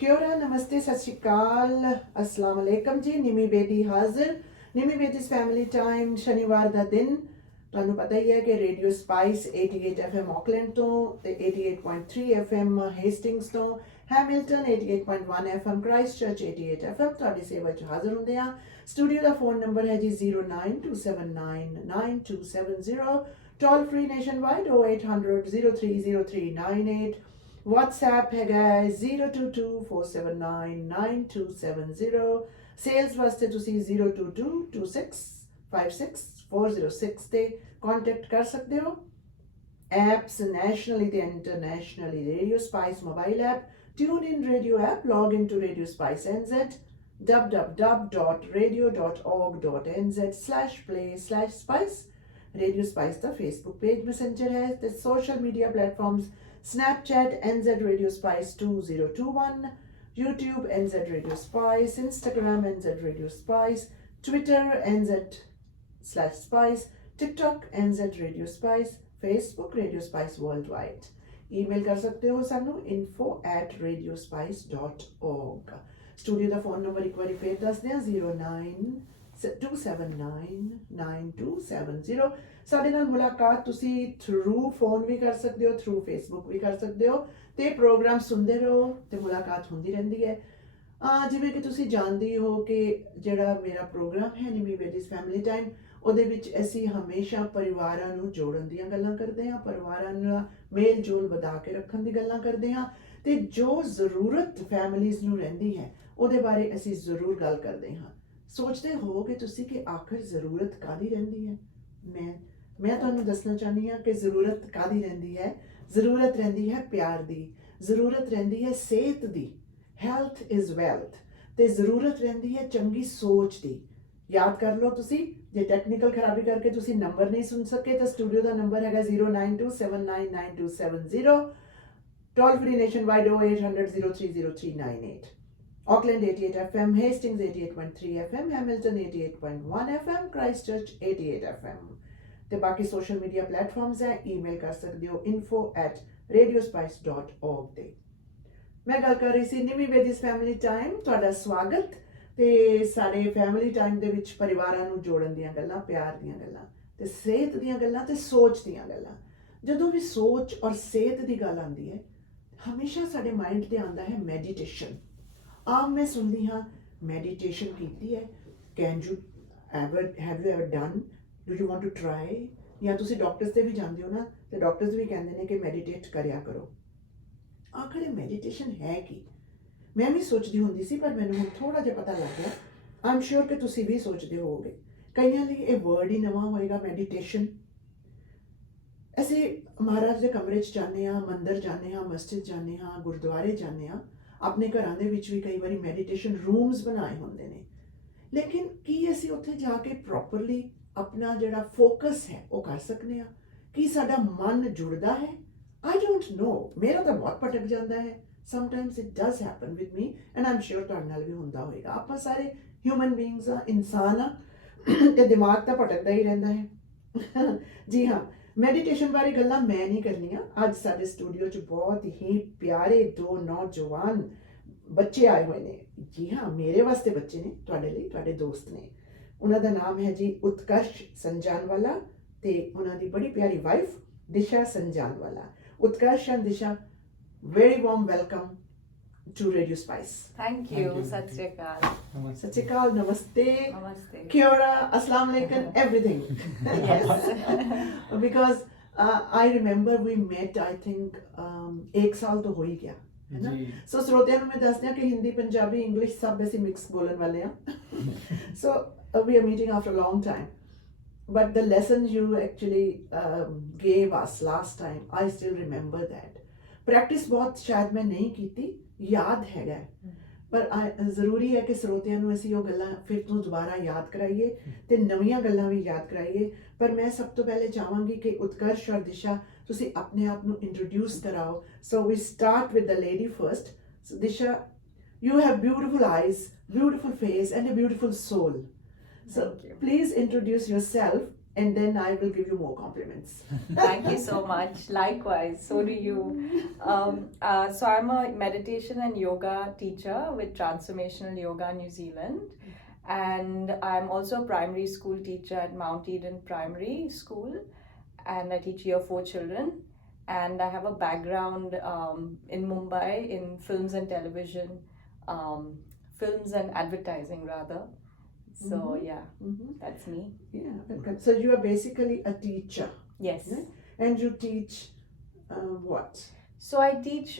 Kia ora, namaste, sat shri akal, assalamu alaikum ji, Nimi Bedi ਹਾਜ਼ਰ। ਨਿਮੀ ਬੇਦੀ's family time ਸ਼ਨੀਵਾਰ ਦਾ ਦਿਨ। ਤੁਹਾਨੂੰ ਪਤਾ ਹੀ ਹੈ ਕਿ ਰੇਡੀਓ ਸਪਾਈਸ 88 FM ਆਕਲੈਂਡ ਤੋਂ ਤੇ 88.3 FM ਹੇਸਟਿੰਗਸ ਤੋਂ, ਹੈਮਿਲਟਨ 88.1 FM, ਕ੍ਰਾਈਸਟਚਰਚ 88 FM ਤੁਹਾਡੀ ਸੇਵਾ 'ਚ ਹਾਜ਼ਰ ਹੁੰਦੇ ਆ। ਸਟੂਡੀਓ ਦਾ ਫੋਨ ਨੰਬਰ ਹੈ ਜੀ 0927999270, toll free nation wide 0800 030398। WhatsApp ਹੈਗਾ 0224799270। ਸੇਲਸ ਵਾਸਤੇ ਤੁਸੀਂ 0222656406 ਤੇ ਕੰਟੈਕਟ ਕਰ ਸਕਦੇ ਹੋ। ਐਪਸ ਨੈਸ਼ਨਲੀ ਤੇ internationally radio spice mobile app, tune in radio app, log in to radio spice NZ, www.radio.org.nz/play/spice। ਰੇਡੀਓ ਸਪਾਈਸ ਦਾ ਫੇਸਬੁੱਕ ਪੇਜ, ਮੈਸੇਂਜਰ ਹੈ ਤੇ social media platforms Snapchat NZ Radio Spice 2021, YouTube NZ Radio Spice, Instagram NZ Radio Spice, Twitter NZ/Spice, TikTok NZ Radio Spice, Facebook Radio Spice Worldwide। Email कर सकते हो सानू info@radiospice.org। Studio का phone number एक बार फिर दस दें 0927999270। ਸਾਡੇ ਨਾਲ ਮੁਲਾਕਾਤ ਤੁਸੀਂ ਥਰੂ ਫੋਨ ਵੀ ਕਰ ਸਕਦੇ ਹੋ, ਥਰੂ ਫੇਸਬੁੱਕ ਵੀ ਕਰ ਸਕਦੇ ਹੋ ਤੇ ਪ੍ਰੋਗਰਾਮ ਸੁਣਦੇ ਰਹੋ ਤੇ ਮੁਲਾਕਾਤ ਹੁੰਦੀ ਰਹਿੰਦੀ ਹੈ। ਜਿਵੇਂ ਕਿ ਤੁਸੀਂ ਜਾਣਦੇ ਹੋ ਕਿ ਜਿਹੜਾ ਮੇਰਾ ਪ੍ਰੋਗਰਾਮ ਹੈ ਨਿਮੀ ਬੇਦੀ's ਫੈਮਿਲੀ ਟਾਈਮ, ਉਹਦੇ ਵਿੱਚ ਅਸੀਂ ਹਮੇਸ਼ਾ ਪਰਿਵਾਰਾਂ ਨੂੰ ਜੋੜਨ ਦੀਆਂ ਗੱਲਾਂ ਕਰਦੇ ਹਾਂ, ਪਰਿਵਾਰਾਂ ਨਾਲ ਮੇਲ ਜੋਲ ਵਧਾ ਕੇ ਰੱਖਣ ਦੀ ਗੱਲਾਂ ਕਰਦੇ ਹਾਂ ਤੇ ਜੋ ਜ਼ਰੂਰਤ ਫੈਮਿਲੀਜ਼ ਨੂੰ ਰਹਿੰਦੀ ਹੈ ਉਹਦੇ ਬਾਰੇ ਅਸੀਂ ਜ਼ਰੂਰ ਗੱਲ ਕਰਦੇ ਹਾਂ। ਸੋਚਦੇ ਹੋਗੇ ਤੁਸੀਂ ਕਿ ਆਖਰ ਜ਼ਰੂਰਤ ਕਾਹਦੀ ਰਹਿੰਦੀ ਹੈ? ਮੈਂ ਤੁਹਾਨੂੰ ਦੱਸਣਾ ਚਾਹੁੰਦੀ ਹਾਂ ਕਿ ਜ਼ਰੂਰਤ ਕਾਹਦੀ ਰਹਿੰਦੀ ਹੈ। ਜ਼ਰੂਰਤ ਰਹਿੰਦੀ ਹੈ ਪਿਆਰ ਦੀ, ਜ਼ਰੂਰਤ ਰਹਿੰਦੀ ਹੈ ਸਿਹਤ ਦੀ, ਹੈਲਥ ਇਜ਼ ਵੈਲਥ, ਤੇ ਜ਼ਰੂਰਤ ਰਹਿੰਦੀ ਹੈ ਚੰਗੀ ਸੋਚ ਦੀ। ਯਾਦ ਕਰ ਲਓ ਤੁਸੀਂ, ਜੇ ਟੈਕਨੀਕਲ ਖਰਾਬੀ ਕਰਕੇ ਤੁਸੀਂ ਨੰਬਰ ਨਹੀਂ ਸੁਣ ਸਕੇ ਤਾਂ ਸਟੂਡੀਓ ਦਾ ਨੰਬਰ ਹੈਗਾ 0927999270, toll free nation wide 0800 030398। Auckland 88 FM, Hastings 88.3 FM, Hamilton 88.1 FM, Christchurch 88 FM। ਤੇ ਬਾਕੀ ਸੋਸ਼ਲ ਮੀਡੀਆ ਪਲੇਟਫਾਰਮਸ ਹੈ, ਈਮੇਲ ਕਰ ਸਕਦੇ ਹੋ info@radiospice.org ਤੇ। ਮੈਂ ਗੱਲ ਕਰ ਰਹੀ ਸੀ ਨਿਮੀ ਬੇਦੀ's ਫੈਮਿਲੀ ਟਾਈਮ। ਤੁਹਾਡਾ ਸਵਾਗਤ। ਤੇ ਸਾਡੇ ਫੈਮਿਲੀ ਟਾਈਮ ਦੇ ਵਿੱਚ ਪਰਿਵਾਰਾਂ ਨੂੰ ਜੋੜਨ ਦੀਆਂ ਗੱਲਾਂ, ਪਿਆਰ ਦੀਆਂ ਗੱਲਾਂ ਤੇ ਸਿਹਤ ਦੀਆਂ ਗੱਲਾਂ ਤੇ ਸੋਚ ਦੀਆਂ ਗੱਲਾਂ। ਜਦੋਂ ਵੀ ਸੋਚ ਔਰ ਸਿਹਤ ਦੀ ਗੱਲ ਆਉਂਦੀ ਹੈ ਹਮੇਸ਼ਾ ਸਾਡੇ ਮਾਈਂਡ ਤੇ ਆਉਂਦਾ ਹੈ ਮੈਡੀਟੇਸ਼ਨ। ਆਮ ਮੈਂ ਸੁਣਦੀ ਹਾਂ ਮੈਡੀਟੇਸ਼ਨ ਕੀਤੀ ਹੈ, have you ever done, do you want to try? ਜਾਂ ਤੁਸੀਂ ਡਾਕਟਰਸ ਤੇ ਵੀ ਜਾਂਦੇ ਹੋ ਨਾ ਤੇ ਡਾਕਟਰਸ ਵੀ ਕਹਿੰਦੇ ਨੇ ਕਿ ਮੈਡੀਟੇਟ ਕਰਿਆ ਕਰੋ। ਆਖਰ ਇਹ ਮੈਡੀਟੇਸ਼ਨ ਹੈ ਕੀ? ਮੈਂ ਵੀ ਸੋਚਦੀ ਹੁੰਦੀ ਸੀ ਪਰ ਮੈਨੂੰ ਹੁਣ ਥੋੜਾ ਜਿਹਾ ਪਤਾ ਲੱਗ ਗਿਆ। ਆਈ ਸ਼ੋਰ ਕਿ ਤੁਸੀਂ ਵੀ ਸੋਚਦੇ ਹੋਵੋਗੇ। ਕਈਆਂ ਲਈ ਇਹ ਵਰਡ ਹੀ ਨਵਾਂ ਹੋਏਗਾ ਮੈਡੀਟੇਸ਼ਨ। ਅਸੀਂ ਮਹਾਰਾਜ ਦੇ ਕਮਰੇ 'ਚ ਜਾਂਦੇ ਹਾਂ, ਮੰਦਿਰ ਜਾਂਦੇ ਹਾਂ, ਮਸਜਿਦ ਜਾਂਦੇ ਹਾਂ, ਗੁਰਦੁਆਰੇ ਜਾਂਦੇ ਹਾਂ, ਆਪਣੇ ਘਰਾਂ ਦੇ ਵਿੱਚ ਵੀ ਕਈ ਵਾਰੀ ਮੈਡੀਟੇਸ਼ਨ ਰੂਮਸ ਬਣਾਏ ਹੁੰਦੇ ਨੇ। ਲੇਕਿਨ ਕੀ ਅਸੀਂ ਉੱਥੇ ਜਾ ਕੇ ਪ੍ਰੋਪਰਲੀ ਆਪਣਾ ਜਿਹੜਾ ਫੋਕਸ ਹੈ ਉਹ ਕਰ ਸਕਦੇ ਹਾਂ? ਕੀ ਸਾਡਾ ਮਨ ਜੁੜਦਾ ਹੈ? I don't know. ਮੇਰਾ ਤਾਂ ਬਹੁਤ ਭਟਕ ਜਾਂਦਾ ਹੈ। Sometimes it does happen with me and I am sure ਤੁਹਾਡੇ ਨਾਲ ਵੀ ਹੁੰਦਾ ਹੋਏਗਾ। ਆਪਾਂ ਸਾਰੇ ਹਿਊਮਨ ਬੀਇੰਗਸ ਆ, ਇਨਸਾਨ ਆ ਤੇ ਦਿਮਾਗ ਤਾਂ ਭਟਕਦਾ ਹੀ ਰਹਿੰਦਾ ਹੈ। ਜੀ ਹਾਂ, ਮੈਡੀਟੇਸ਼ਨ ਬਾਰੇ ਗੱਲਾਂ ਮੈਂ ਨਹੀਂ ਕਰਨੀਆਂ। ਅੱਜ ਸਾਡੇ ਸਟੂਡੀਓ 'ਚ ਬਹੁਤ ਹੀ ਪਿਆਰੇ ਦੋ ਨੌਜਵਾਨ ਬੱਚੇ ਆਏ ਹੋਏ ਨੇ। ਜੀ ਹਾਂ, ਮੇਰੇ ਵਾਸਤੇ ਬੱਚੇ ਨੇ, ਤੁਹਾਡੇ ਲਈ ਤੁਹਾਡੇ ਦੋਸਤ ਨੇ। ਉਹਨਾਂ ਦਾ ਨਾਮ ਹੈ ਜੀ ਉਤਕਰਸ਼ ਸੰਜਾਨਵਾਲਾ ਤੇ ਉਹਨਾਂ ਦੀ ਬੜੀ ਪਿਆਰੀ ਵਾਈਫ ਦਿਸ਼ਾ ਸੰਜਾਨਵਾਲਾ। ਉਤਕਰਸ਼ ਐਂਡ ਦਿਸ਼ਾ, very warm welcome to Radio Spice. Thank you. Sat Shri Akal. Sat Shri Akal, Namaste, Namaste. Kia ora, Assalamu Alaikum, everything. Yes. Because I remember we met, I think, 1 ਸਾਲ ਤੋਂ ਹੋ ਹੀ ਗਿਆ ਹੈ ਨਾ। ਸੋ ਸਰੋਤਿਆਂ ਨੂੰ ਮੈਂ ਦੱਸ ਦਿਆਂ ਕਿ ਹਿੰਦੀ, ਪੰਜਾਬੀ, ਇੰਗਲਿਸ਼ ਸਭ ਅਸੀਂ ਮਿਕਸ ਬੋਲਣ ਵਾਲੇ ਆ। So we are meeting after a long time. But the lessons you actually gave us last time, I still remember that. Practice ਬਹੁਤ ਸ਼ਾਇਦ ਮੈਂ ਨਹੀਂ ਕੀਤੀ, ਯਾਦ ਹੈਗਾ, ਪਰ ਜ਼ਰੂਰੀ ਹੈ ਕਿ ਸਰੋਤਿਆਂ ਨੂੰ ਅਸੀਂ ਉਹ ਗੱਲਾਂ ਫਿਰ ਤੋਂ ਦੁਬਾਰਾ ਯਾਦ ਕਰਾਈਏ ਤੇ ਨਵੀਆਂ ਗੱਲਾਂ ਵੀ ਯਾਦ ਕਰਾਈਏ। ਪਰ ਮੈਂ ਸਭ ਤੋਂ ਪਹਿਲੇ ਚਾਹਾਂਗੀ ਕਿ ਉਤਕਰਸ਼ ਔਰ ਦਿਸ਼ਾ ਤੁਸੀਂ ਆਪਣੇ ਆਪ ਨੂੰ ਇੰਟਰੋਡਿਊਸ ਕਰਾਓ। So we start with the lady first. So Disha, you have beautiful eyes, beautiful face and a beautiful soul. So please introduce yourself and then I will give you more compliments. Thank you so much. Likewise, so do you. So I'm a meditation and yoga teacher with Transformational Yoga New Zealand. And I'm also a primary school teacher at Mount Eden Primary School. And I teach year 4 children. And I have a background in Mumbai in films and television, films and advertising rather. So yeah, that's me. Yeah, welcome. So you are basically a teacher. Yes. Right? And you teach what? So I teach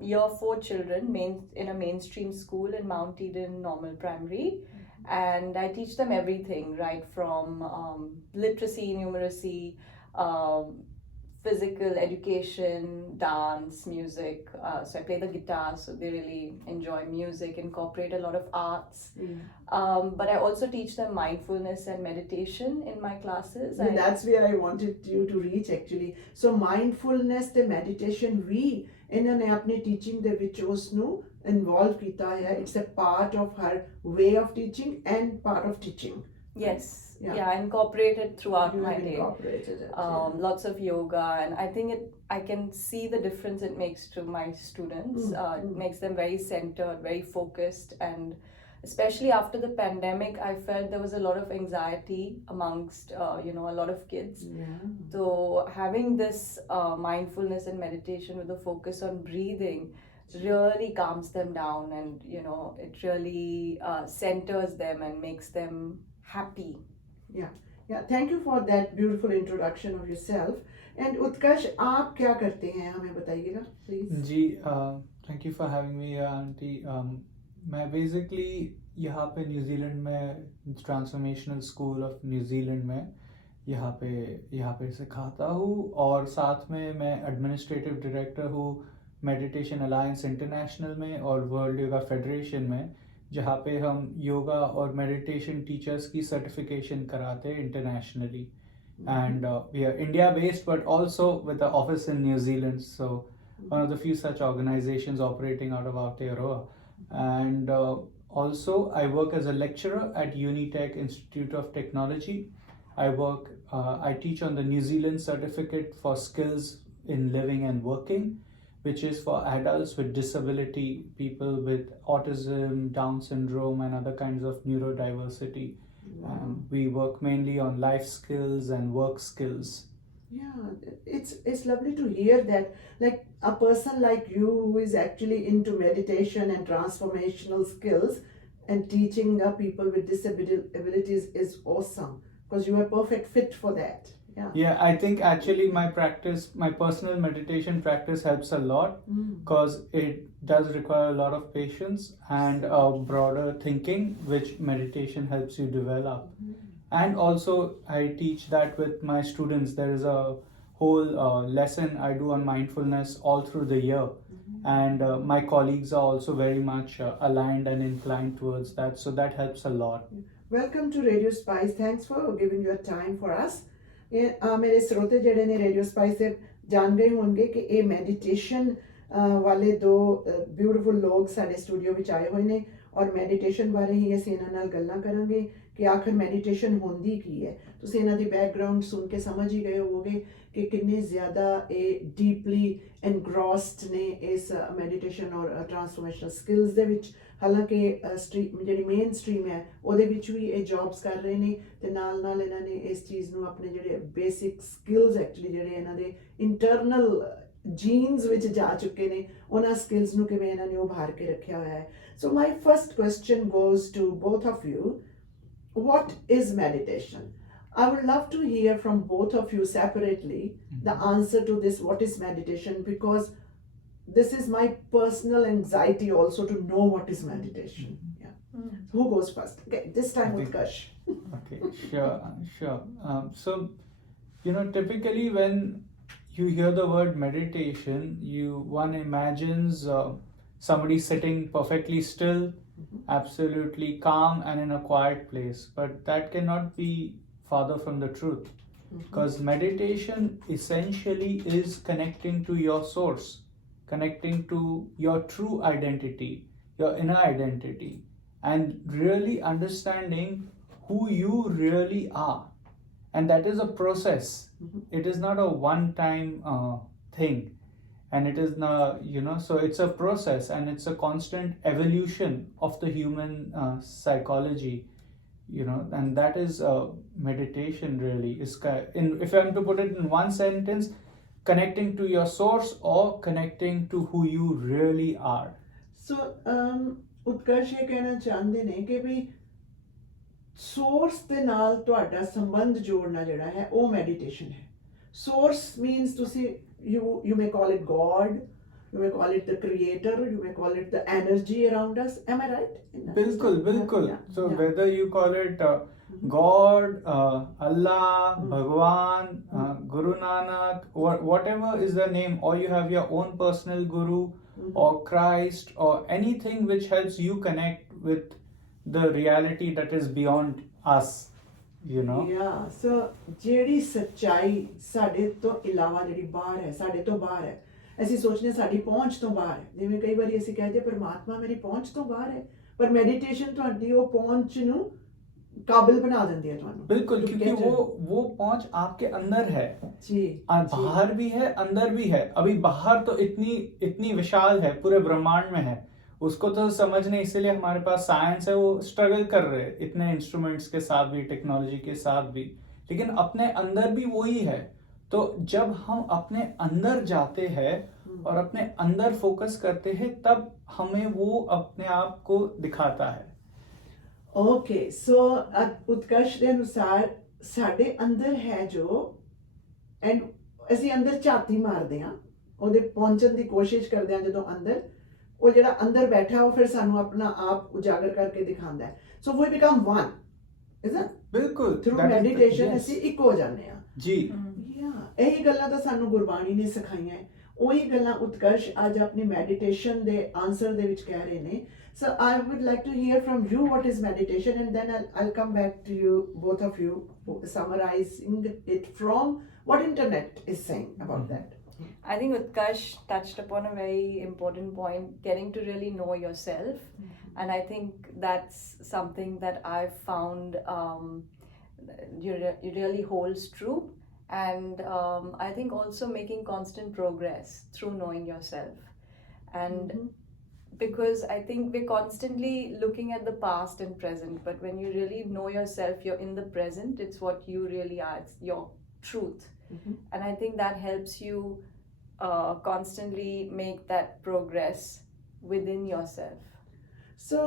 year 4 children in a mainstream school in Mount Eden Normal Primary. And I teach them everything, right from literacy, numeracy, physical education, dance, music. So I play the guitar, so they really enjoy music, incorporate a lot of arts. But I also teach them mindfulness and meditation in my classes. And that's where I wanted you to reach actually. So mindfulness ਤੇ meditation ਵੀ ਇਹਨਾਂ ਨੇ ਆਪਣੇ teaching ਦੇ ਵਿੱਚ ਉਸ ਨੂੰ involve ਕੀਤਾ ਹੈ. It's a part of her way of teaching and part of teaching. Yes, yeah, incorporated throughout You my have day. incorporated it. Lots of yoga, and I think I can see the difference it makes to my students. It makes them very centered, very focused, and especially after the pandemic, I felt there was a lot of anxiety amongst a lot of kids. Yeah. So having this mindfulness and meditation with a focus on breathing really calms them down, and it really centers them and makes them happy. Yeah, thank you for that beautiful introduction of yourself. And Utkarsh, आप क्या करते हैं हमें बताइएगा please. जी thank you for having me aunty. मैं basically यहाँ पे न्यूजीलैंड में ट्रांसफॉर्मेशनल स्कूल ऑफ न्यूजीलैंड में यहाँ पे सिखाता हूँ, और साथ में मैं एडमिनिस्ट्रेटिव डायरेक्टर हूँ मेडिटेशन अलायंस इंटरनेशनल में और वर्ल्ड योगा फेडरेशन में, जहाँ पे हम योगा और मेडिटेशन टीचर्स की सर्टिफिकेशन कराते हैं internationally. And we are India based but also with a office in New Zealand, so one of the few such organizations operating out of Aotearoa. And also I work as a lecturer at Unitech Institute of Technology. I teach on the New Zealand Certificate for Skills in Living and Working, which is for adults with disability, people with autism, Down syndrome, and other kinds of neurodiversity. We work mainly on life skills and work skills. Yeah, it's lovely to hear that, like a person like you who is actually into meditation and transformational skills and teaching people with disabilities is awesome, because you are perfect fit for that. Yeah, I think actually my personal meditation practice helps a lot, because it does require a lot of patience and a broader thinking, which meditation helps you develop. And also I teach that with my students. There is a whole lesson I do on mindfulness all through the year, and my colleagues are also very much aligned and inclined towards that, so that helps a lot. Welcome to Radio Spice. Thanks for giving your time for us. मेरे श्रोते ਜਿਹੜੇ ਨੇ radio spice से जान गए होंगे कि ਇਹ ਮੈਡੀਟੇਸ਼ਨ ਵਾਲੇ ਦੋ ਬਿਊਟੀਫੁਲ ਲੋਕ ਸਾਡੇ ਸਟੂਡੀਓ ਵਿੱਚ ਆਏ ਹੋਏ ਨੇ, ਔਰ ਮੈਡੀਟੇਸ਼ਨ ਬਾਰੇ ਹੀ ਅਸੀਂ ਇਹਨਾਂ ਨਾਲ ਗੱਲਾਂ ਕਰਾਂਗੇ ਕਿ ਆਖਰ ਮੈਡੀਟੇਸ਼ਨ ਹੁੰਦੀ ਕੀ ਹੈ. ਤੁਸੀਂ ਇਹਨਾਂ ਦੀ ਬੈਕਗਰਾਉਂਡ ਸੁਣ ਕੇ ਸਮਝ ਹੀ ਗਏ ਹੋਵੋਗੇ ਕਿ ਕਿੰਨੇ ਜ਼ਿਆਦਾ ਇਹ ਡੀਪਲੀ ਐਨਗ੍ਰੋਸਡ ਨੇ ਇਸ ਮੈਡੀਟੇਸ਼ਨ ਔਰ ਟਰਾਂਸਫੋਰਮੇਸ਼ਨਲ ਸਕਿੱਲਸ ਦੇ ਵਿੱਚ. ਹਾਲਾਂਕਿ ਜਿਹੜੀ ਮੇਨ ਸਟਰੀਮ ਹੈ ਉਹਦੇ ਵਿੱਚ ਵੀ ਇਹ ਜੌਬਸ ਕਰ ਰਹੇ ਨੇ, ਤੇ ਨਾਲ ਨਾਲ ਇਹਨਾਂ ਨੇ ਇਸ ਚੀਜ਼ ਨੂੰ ਆਪਣੇ ਜਿਹੜੇ ਬੇਸਿਕ ਸਕਿੱਲਸ ਐਕਚੁਅਲੀ ਜਿਹੜੇ ਇਹਨਾਂ ਦੇ ਇੰਟਰਨਲ ਜੀਨਸ ਵਿੱਚ ਜਾ ਚੁੱਕੇ ਨੇ, ਉਹਨਾਂ ਸਕਿੱਲਸ ਨੂੰ ਕਿਵੇਂ ਇਹਨਾਂ ਨੇ ਉਭਾਰ ਕੇ ਰੱਖਿਆ ਹੋਇਆ ਹੈ. So my first question goes to both of you. What is meditation? I would love to hear from both of you separately the answer to this, what is meditation, because this is my personal anxiety also to know what is meditation. Who goes first? Okay, this time Utkarsh. Okay, sure. So, typically when you hear the word meditation, one imagines somebody sitting perfectly still, absolutely calm and in a quiet place, but that cannot be farther from the truth, because meditation essentially is connecting to your source, connecting to your true identity, your inner identity, and really understanding who you really are. and that is a process. Mhm. It is not a one time thing, and it is not, so it's a process, and it's a constant evolution of the human psychology, and that is meditation really is if I'm to put it in one sentence, connecting to your source or connecting to who you really are. ਸੋ ਉਤਕਰਸ਼ ਇਹ ਕਹਿਣਾ ਚਾਹੁੰਦੇ ਨੇ ਕਿ ਵੀ source ਦੇ ਨਾਲ ਤੁਹਾਡਾ ਸੰਬੰਧ ਜੋੜਨਾ ਜਿਹੜਾ ਹੈ ਉਹ ਮੈਡੀਟੇਸ਼ਨ ਹੈ. ਸੋਰਸ ਮੀਨਸ ਤੁਸੀਂ you may call it God, you may call it the creator, you may call it the energy around us. Am I right? बिल्कुल. Yeah, So yeah. whether you call it God, Allah, Bhagwan, Guru Nanak, whatever is the name, or you have your own personal guru, or Christ, or anything which helps you connect with the reality that is beyond us, Yeah, so ਜਿਹੜੀ ਸੱਚਾਈ ਸਾਡੇ ਤੋਂ ਇਲਾਵਾ ਜਿਹੜੀ ਬਾਹਰ ਹੈ, ਸਾਡੇ ਤੋਂ ਬਾਹਰ ਹੈ, ਅਸੀਂ ਸੋਚਦੇ ਸਾਡੀ ਪਹੁੰਚ ਤੋਂ ਬਾਹਰ ਹੈ. ਜਿਵੇਂ ਕਈ ਵਾਰੀ ਅਸੀਂ ਕਹਿੰਦੇ ਪਰਮਾਤਮਾ ਮੇਰੀ ਪਹੁੰਚ ਤੋਂ ਬਾਹਰ ਹੈ, ਪਰ ਮੈਡੀਟੇਸ਼ਨ ਤੁਹਾਡੀ ਉਹ ਪਹੁੰਚ ਨੂੰ काबिल बना देती है ਤੁਹਾਨੂੰ. बिल्कुल, क्योंकि वो पहुंच आपके अंदर है जी, बाहर भी है, अंदर भी है. अभी बाहर तो इतनी विशाल है, पूरे ब्रह्मांड में है, उसको तो समझने, इसीलिए हमारे पास साइंस है, वो स्ट्रगल कर रहे हैं इतने इंस्ट्रूमेंट्स के साथ भी, टेक्नोलॉजी के साथ भी, लेकिन अपने अंदर भी वही है. तो जब हम अपने अंदर जाते हैं और अपने अंदर फोकस करते हैं, तब हमें वो अपने आप को दिखाता है. ओके. सो उत्कर्ष ਦੇ ਅਨੁਸਾਰ ਸਾਡੇ ਅੰਦਰ ਹੈ ਜੋ, ਐਂਡ ਅਸੀਂ ਅੰਦਰ ਝਾਤੀ ਮਾਰਦੇ ਹਾਂ, ਉਹਦੇ ਪਹੁੰਚਣ ਦੀ ਕੋਸ਼ਿਸ਼ ਕਰਦੇ ਹਾਂ. ਜਦੋਂ ਅੰਦਰ ਉਹ ਜਿਹੜਾ ਅੰਦਰ ਬੈਠਾ ਉਹ ਫਿਰ ਸਾਨੂੰ ਆਪਣਾ ਆਪ ਉਜਾਗਰ ਕਰਕੇ ਦਿਖਾਉਂਦਾ ਹੈ. So we become one, is it? ਬਿਲਕੁਲ, ਥਰੂ ਮੈਡੀਟੇਸ਼ਨ ਅਸੀਂ ਇੱਕ ਹੋ ਜਾਂਦੇ ਹਾਂ ਜੀ. ਇਹੀ ਗੱਲਾਂ ਤਾਂ ਸਾਨੂੰ ਗੁਰਬਾਣੀ ਨੇ ਸਿਖਾਈਆਂ ਹੈ. ਉਹੀ ਗੱਲਾਂ ਉਤਕਰਸ਼ ਅੱਜ ਆਪਣੀ ਮੈਡੀਟੇਸ਼ਨ ਦੇ ਆਨਸਰ ਦੇ ਵਿੱਚ ਕਹਿ ਰਹੇ ਨੇ. So I would like to hear from you what is meditation, and then I'll come back to you, both of you, summarizing it from what internet is saying about that. I think Utkarsh touched upon a very important point, getting to really know yourself. And I think that's something that I've found really holds true. And I think also making constant progress through knowing yourself. And because I think we're constantly looking at the past and present, but when you really know yourself, you're in the present, it's what you really are, it's your truth. And I think that helps you constantly make that progress within yourself. So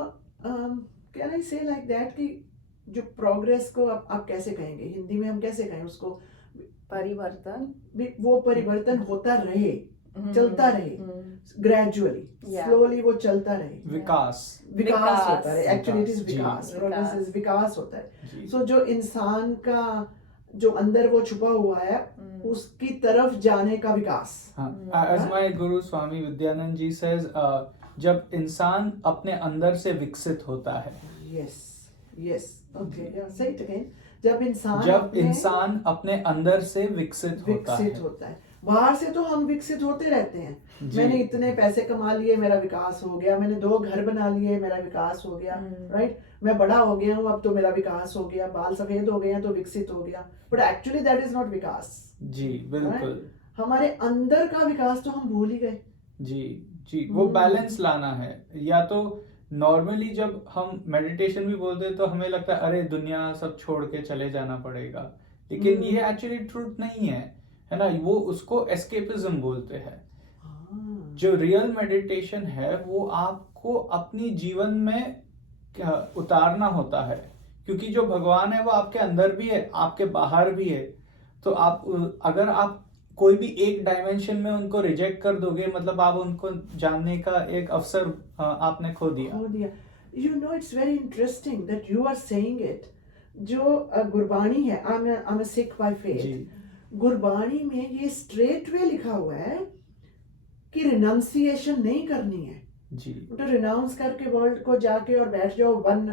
can I say like that कि जो progress को आप कैसे कहेंगे, हिंदी में हम कैसे कहें उसको? परिवर्तन. वो परिवर्तन होता रहे, चलता रहे, ग्रेजुअली, स्लोली वो चलता रहे. विकास होता है. Actually it is vikas. Progress is vikas होता है. सो जो इंसान का जो अंदर वो छुपा हुआ है, उसकी तरफ जाने का विकास. As my Guru Swami Vidyanand ji says, जब इंसान अपने अंदर से विकसित होता है. Yes. Okay. Say it again. जब इंसान अपने अंदर से विकसित होता है. बाहर से तो हम विकसित होते रहते हैं. मैंने इतने पैसे कमा लिए, मेरा विकास हो गया. मैंने 2 घर बना लिए, मेरा विकास हो गया. राइट. मैं बड़ा हो गया हूँ, अब तो मेरा विकास हो गया. बाल सफेद हो गए हैं तो विकसित हो गया. But actually that is not vikas. जी बिल्कुल. हमारे अंदर का विकास तो हम भूल ही गए. जी वो बैलेंस लाना है. या तो नॉर्मली जब हम मेडिटेशन भी बोलते हैं तो हमें लगता है अरे दुनिया सब छोड़ के चले जाना पड़ेगा, लेकिन ये एक्चुअली ट्रूथ नहीं है ना. वो उसको एस्केपिज्म बोलते हैं. जो रियल मेडिटेशन है वो आपको अपनी जीवन में उतारना होता है, क्योंकि जो भगवान है वो आपके अंदर भी है, आपके बाहर भी है. तो आप अगर आप कोई भी एक डायमेंशन में उनको रिजेक्ट कर दोगे, मतलब आप उनको जानने का एक अवसर आपने खो दिया. You know, it's very interesting that you are saying it. जो गुरबाणी है, I'm a Sikh by faith. Gurbani में ये स्ट्रेट वे लिखा हुआ है कि रिनाउंसिएशन नहीं करनी है जी. तो रिनाउंस करके वर्ल्ड को जाके और बैठ जाओ वन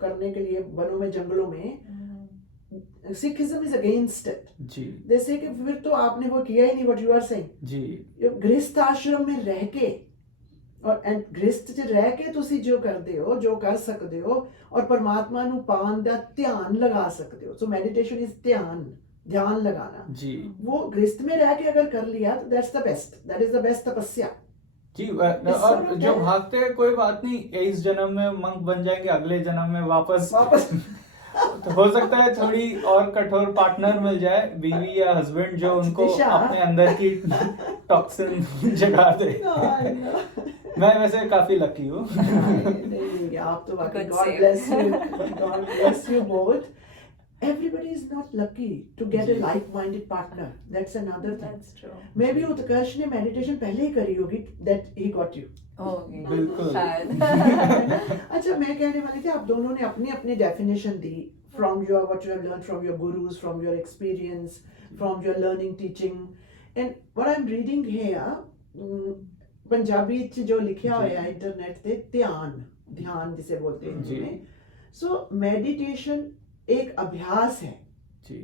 करने के लिए वनों में, जंगलों में. सिखिज्म इज अगेंस्ट इट जी. जैसे कि फिर तो आपने वो किया ही नहीं, व्हाट यू आर सेइंग जी. गृहस्थ आश्रम में रह के ਔਰ ਐਂਡ ਗ੍ਰਸਤ 'ਚ ਰਹਿ ਕੇ ਤੁਸੀਂ ਜੋ ਕਰਦੇ ਹੋ, ਜੋ ਕਰ ਸਕਦੇ ਹੋ ਔਰ ਪਰਮਾਤਮਾ ਨੂੰ ਪਾਉਣ ਦਾ ਧਿਆਨ ਲਗਾ ਸਕਦੇ हो। सो मेडिटेशन इज ध्यान लगाना जी वो गृहस्थ में रह के अगर कर लिया तो that's the best, that is the best तपस्या। जी sort और of जो that. भागते हैं कोई बात नहीं, इस जन्म में मंक बन जाएंगे, अगले जन्म में वापस तो हो सकता है थोड़ी और कठोर पार्टनर मिल जाए, बीवी या हस्बैंड जो उनको दिशा। अपने अंदर की टॉक्सिन जगा दे। मैं वैसे काफी लकी हूँ। नहीं, आप तो वाकई Good God save. bless you, God bless you both. Everybody is not lucky to get a ji. like-minded partner. That's another thing. That's true. Maybe उत्कर्ष ने meditation पहले ही करी होगी that he got you. Okay. बिल्कुल। शायद। अच्छा, मैं कहने वाली थी आप दोनों ने अपनी अपनी definition the from your what you have learned from your gurus, from your experience, from your learning teaching, and what I'm reading here, Punjabi च जो लिखा जी। होया है इंटरनेट पे, ध्यान जिसे बोलते हैं जी। हिंदी में। सो मेडिटेशन एक अभ्यास है जी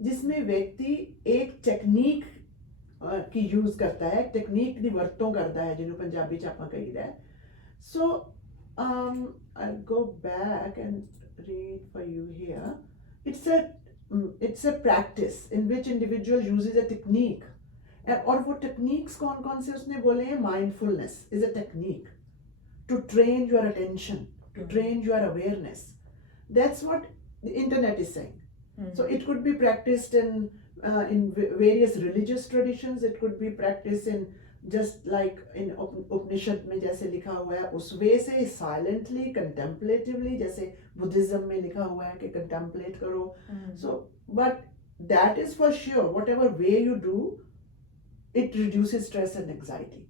जिसमें व्यक्ति एक टेक्निक की यूज करता है, टेक्निक ਦੀ ਵਰਤੋਂ ਕਰਦਾ ਹੈ ਜਿਹਨੂੰ ਪੰਜਾਬੀ ਚ ਆਪਾਂ ਕਹੀਦਾ ਹੈ। ਸੋ I'll go back and read for you here. It's a practice in which individual uses a technique. और वो टेक्निक्स कौन कौन से उसने बोले हैं? Mindfulness is a technique to train your attention, to train your awareness. That's what the internet is saying. So it could be practiced in various religious traditions. It could be practiced in just like in Upanishad में जैसे लिखा हुआ है उस वे से, silently, contemplatively, जैसे Buddhism में लिखा हुआ है कि contemplate करो. So but that is for sure, whatever way you do, it reduces stress and anxiety.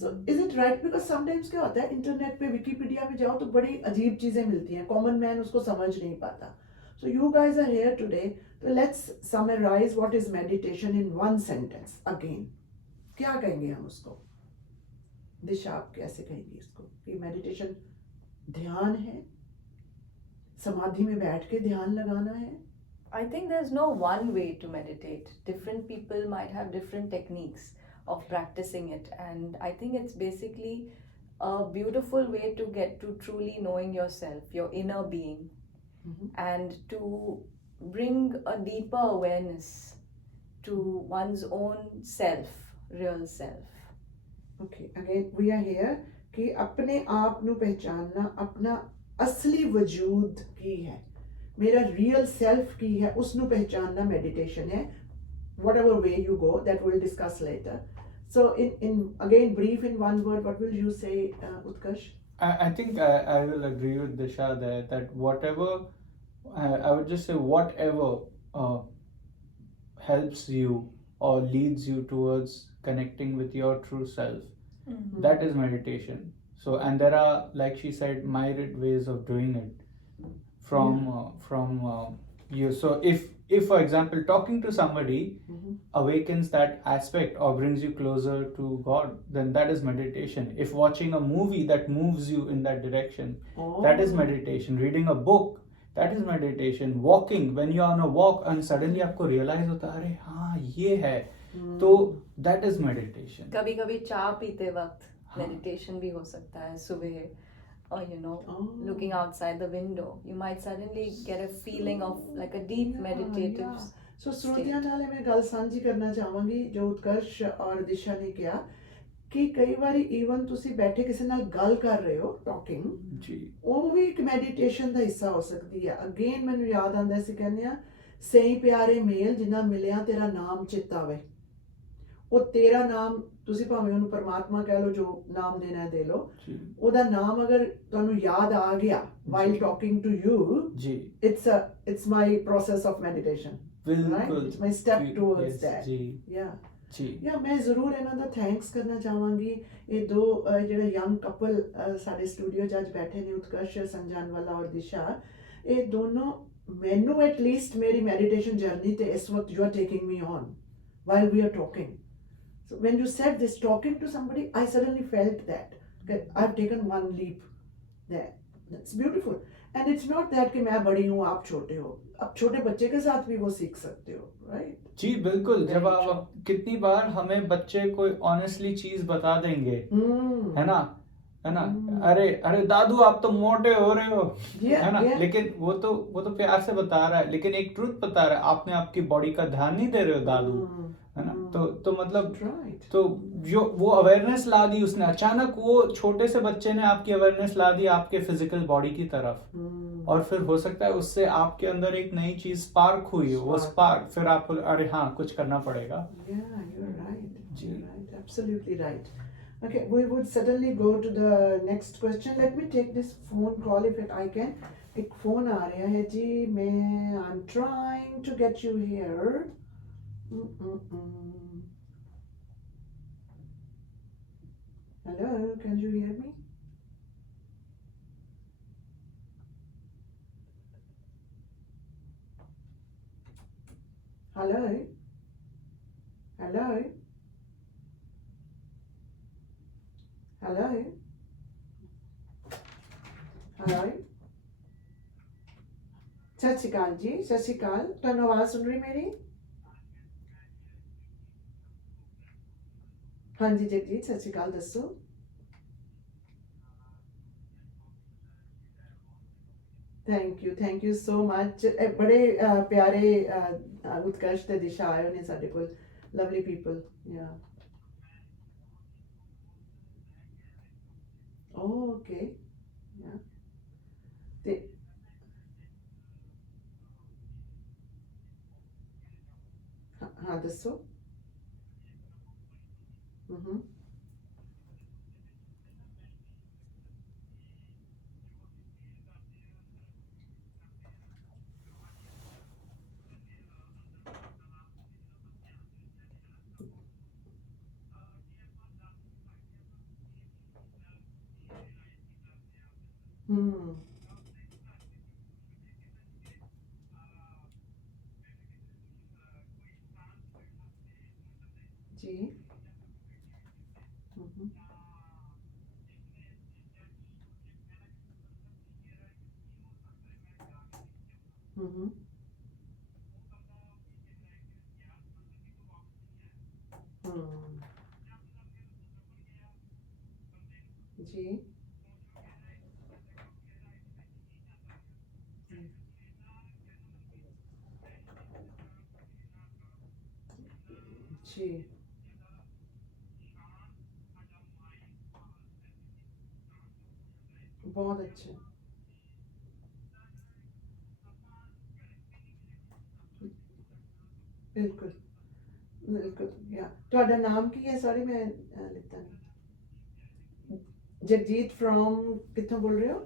So is it right? Because sometimes क्या होता है इंटरनेट पे, विकिपीडिया पे जाओ तो बड़ी अजीब चीजें मिलती हैं, कॉमन मैन उसको समझ नहीं पाता. So you guys are here today, so let's summarize what is meditation in one sentence again. क्या कहेंगे हम उसको? दिशा, आप कैसे कहेंगे इसको कि मेडिटेशन ध्यान है, समाधि में बैठ के ध्यान लगाना है? I think there's no one way to meditate. Different people might have different techniques of practicing it, and I think it's basically a beautiful way to get to truly knowing yourself, your inner being, and to bring a deeper awareness to one's own self, real self. Okay, again we are here कि अपने आप ਨੂੰ पहचानना, अपना असली वजूद की है, मेरा रियल सेल्फ की है, उसਨੂੰ पहचानना मेडिटेशन है. Whatever way you go, that we'll discuss later. So in again brief in one word, what will you say, Utkarsh? I think I will agree with Disha there that whatever I would just say whatever helps you or leads you towards connecting with your true self, that is meditation. So and there are, like she said, myriad ways of doing it from you. So if for example talking to somebody awakens that aspect or brings you closer to God, then that is meditation. If watching a movie that moves you in that direction, that is meditation. Reading a book, that is meditation. Walking, when you are on a walk and suddenly आपको realize होता है अरे हाँ ये है, तो that is meditation. कभी कभी चाय पीते वक्त meditation भी हो सकता है सुबह, or looking outside the window, you might suddenly get a feeling of like a deep meditative ਸੋ ਸਰੋਤਿਆਂ ਨਾਲ ਮੈਂ ਗੱਲ ਸਾਂਝੀ ਕਰਨਾ ਚਾਹਾਂਗੀ ਜੋ ਉਤਕਰਸ਼ ਔਰ ਦਿਸ਼ਾ ਨੇ ਕਿਹਾ ਕਿ ਕਈ ਵਾਰੀ ਈਵਨ ਤੁਸੀਂ ਬੈਠੇ ਕਿਸੇ ਨਾਲ ਗੱਲ ਕਰ ਰਹੇ ਹੋ, ਟਾਕਿੰਗ ਜੀ, ਉਹ ਵੀ ਇੱਕ ਮੈਡੀਟੇਸ਼ਨ ਦਾ ਹਿੱਸਾ ਹੋ ਸਕਦੀ ਹੈ. ਅਗੇਨ ਮੈਨੂੰ ਯਾਦ ਆਉਂਦਾ ਸੀ, ਕਹਿੰਦੇ ਆ ਸਹੀ ਪਿਆਰੇ ਮੇਲ ਜਿੰਨਾ ਮਿਲਿਆ ਤੇਰਾ ਨਾਮ ਚਿਤਾਵੇ. ਉਹ ਤੇਰਾ ਨਾਮ ਤੁਸੀਂ ਭਾਵੇਂ ਉਹਨੂੰ ਪਰਮਾਤਮਾ ਕਹਿ ਲਓ, ਜੋ ਨਾਮ ਦੇਣਾ ਦੇ ਲਓ, ਉਹਦਾ ਨਾਮ ਅਗਰ ਤੁਹਾਨੂੰ ਯਾਦ ਆ ਗਿਆ while talking to you, ji, it's my process of meditation, right? It's my step towards that. Ji, yeah, ਮੈਂ ਜ਼ਰੂਰ ਇਹਨਾਂ ਦਾ ਥੈਂਕਸ ਕਰਨਾ ਚਾਹਾਂਗੀ. ਇਹ ਦੋ ਜਿਹੜੇ ਯੰਗ ਕਪਲ ਸਾਡੇ ਸਟੂਡੀਓ 'ਚ ਅੱਜ ਬੈਠੇ ਨੇ, ਉਤਕਰਸ਼ ਸੰਜਾਨਵਾਲਾ ਔਰ ਦਿਸ਼ਾ, ਇਹ ਦੋਨੋਂ ਮੈਨੂੰ ਐਟਲੀਸਟ ਮੇਰੀ ਮੈਡੀਟੇਸ਼ਨ ਜਰਨੀ ਤੇ ਇਸ ਵਕਤ you are taking me on while we are talking. So when you said this, talking to somebody, I suddenly felt that I've taken one leap there. That's beautiful. And it's not that कि मैं बड़ी हूँ आप छोटे हो, अब छोटे बच्चे के साथ भी वो सीख सकते हो, राइट? जी बिल्कुल, जब Very true. आप कितनी बार हमें बच्चे कोई ऑनेस्टली चीज बता देंगे, है ना, है ना, अरे अरे दादू आप तो मोटे हो रहे हो, है ना, लेकिन वो तो प्यार से बता रहा है, लेकिन एक ट्रुथ बता रहा है, आपने आपकी बॉडी का ध्यान नहीं दे रहे हो दादू, है ना, तो मतलब तो जो वो अवेयरनेस ला दी उसने, अचानक वो छोटे से बच्चे ने आपकी अवेयरनेस ला दी आपके फिजिकल बॉडी की तरफ, और फिर हो सकता है उससे आपके अंदर एक नई चीज स्पार्क हुई हो, वो स्पार्क फिर आपको अरे हाँ कुछ करना पड़ेगा। Yeah, you're right. You're right. Absolutely right. Okay, we would certainly go to the next question. Let me take this phone call if I can. एक phone आ रहा है जी, मैं I'm trying to get you here. Hello, can you hear me? Hello? Hello? Hello? Hello? ਸਤਿ ਸ਼੍ਰੀ ਅਕਾਲ ਜੀ, ਸਤਿ ਸ਼੍ਰੀ ਅਕਾਲ, ਤੁਹਾਨੂੰ ਆਵਾਜ਼ ਸੁਣ ਰਹੀ ਮੇਰੀ? ਹਾਂਜੀ ਜਗਜੀਤ, ਸਤਿ ਸ਼੍ਰੀ ਅਕਾਲ, ਦੱਸੋ। Thank you so much. ਬੜੇ ਪਿਆਰੇ ਉਤਕਰਸ਼ ਤੇ ਦਿਸ਼ਾ ਆਏ ਹੋਏ ਨੇ ਸਾਡੇ ਕੋਲ, ਲਵਲੀ ਪੀਪਲ। ਯਾ ਓਕੇ, ਯਾ ਤੇ ਹਾਂ ਦੱਸੋ। जी। जी। जी। बहुत अच्छे। ਬਿਲਕੁਲ ਬਿਲਕੁਲ। ਯਾ ਤੁਹਾਡਾ ਨਾਮ ਕੀ ਹੈ? ਸੌਰੀ ਮੈਂ ਲਿਖਤਾ ਨਹੀਂ। ਜਗਜੀਤ ਫਰੋਮ ਕਿੱਥੋਂ ਬੋਲ ਰਹੇ ਹੋ?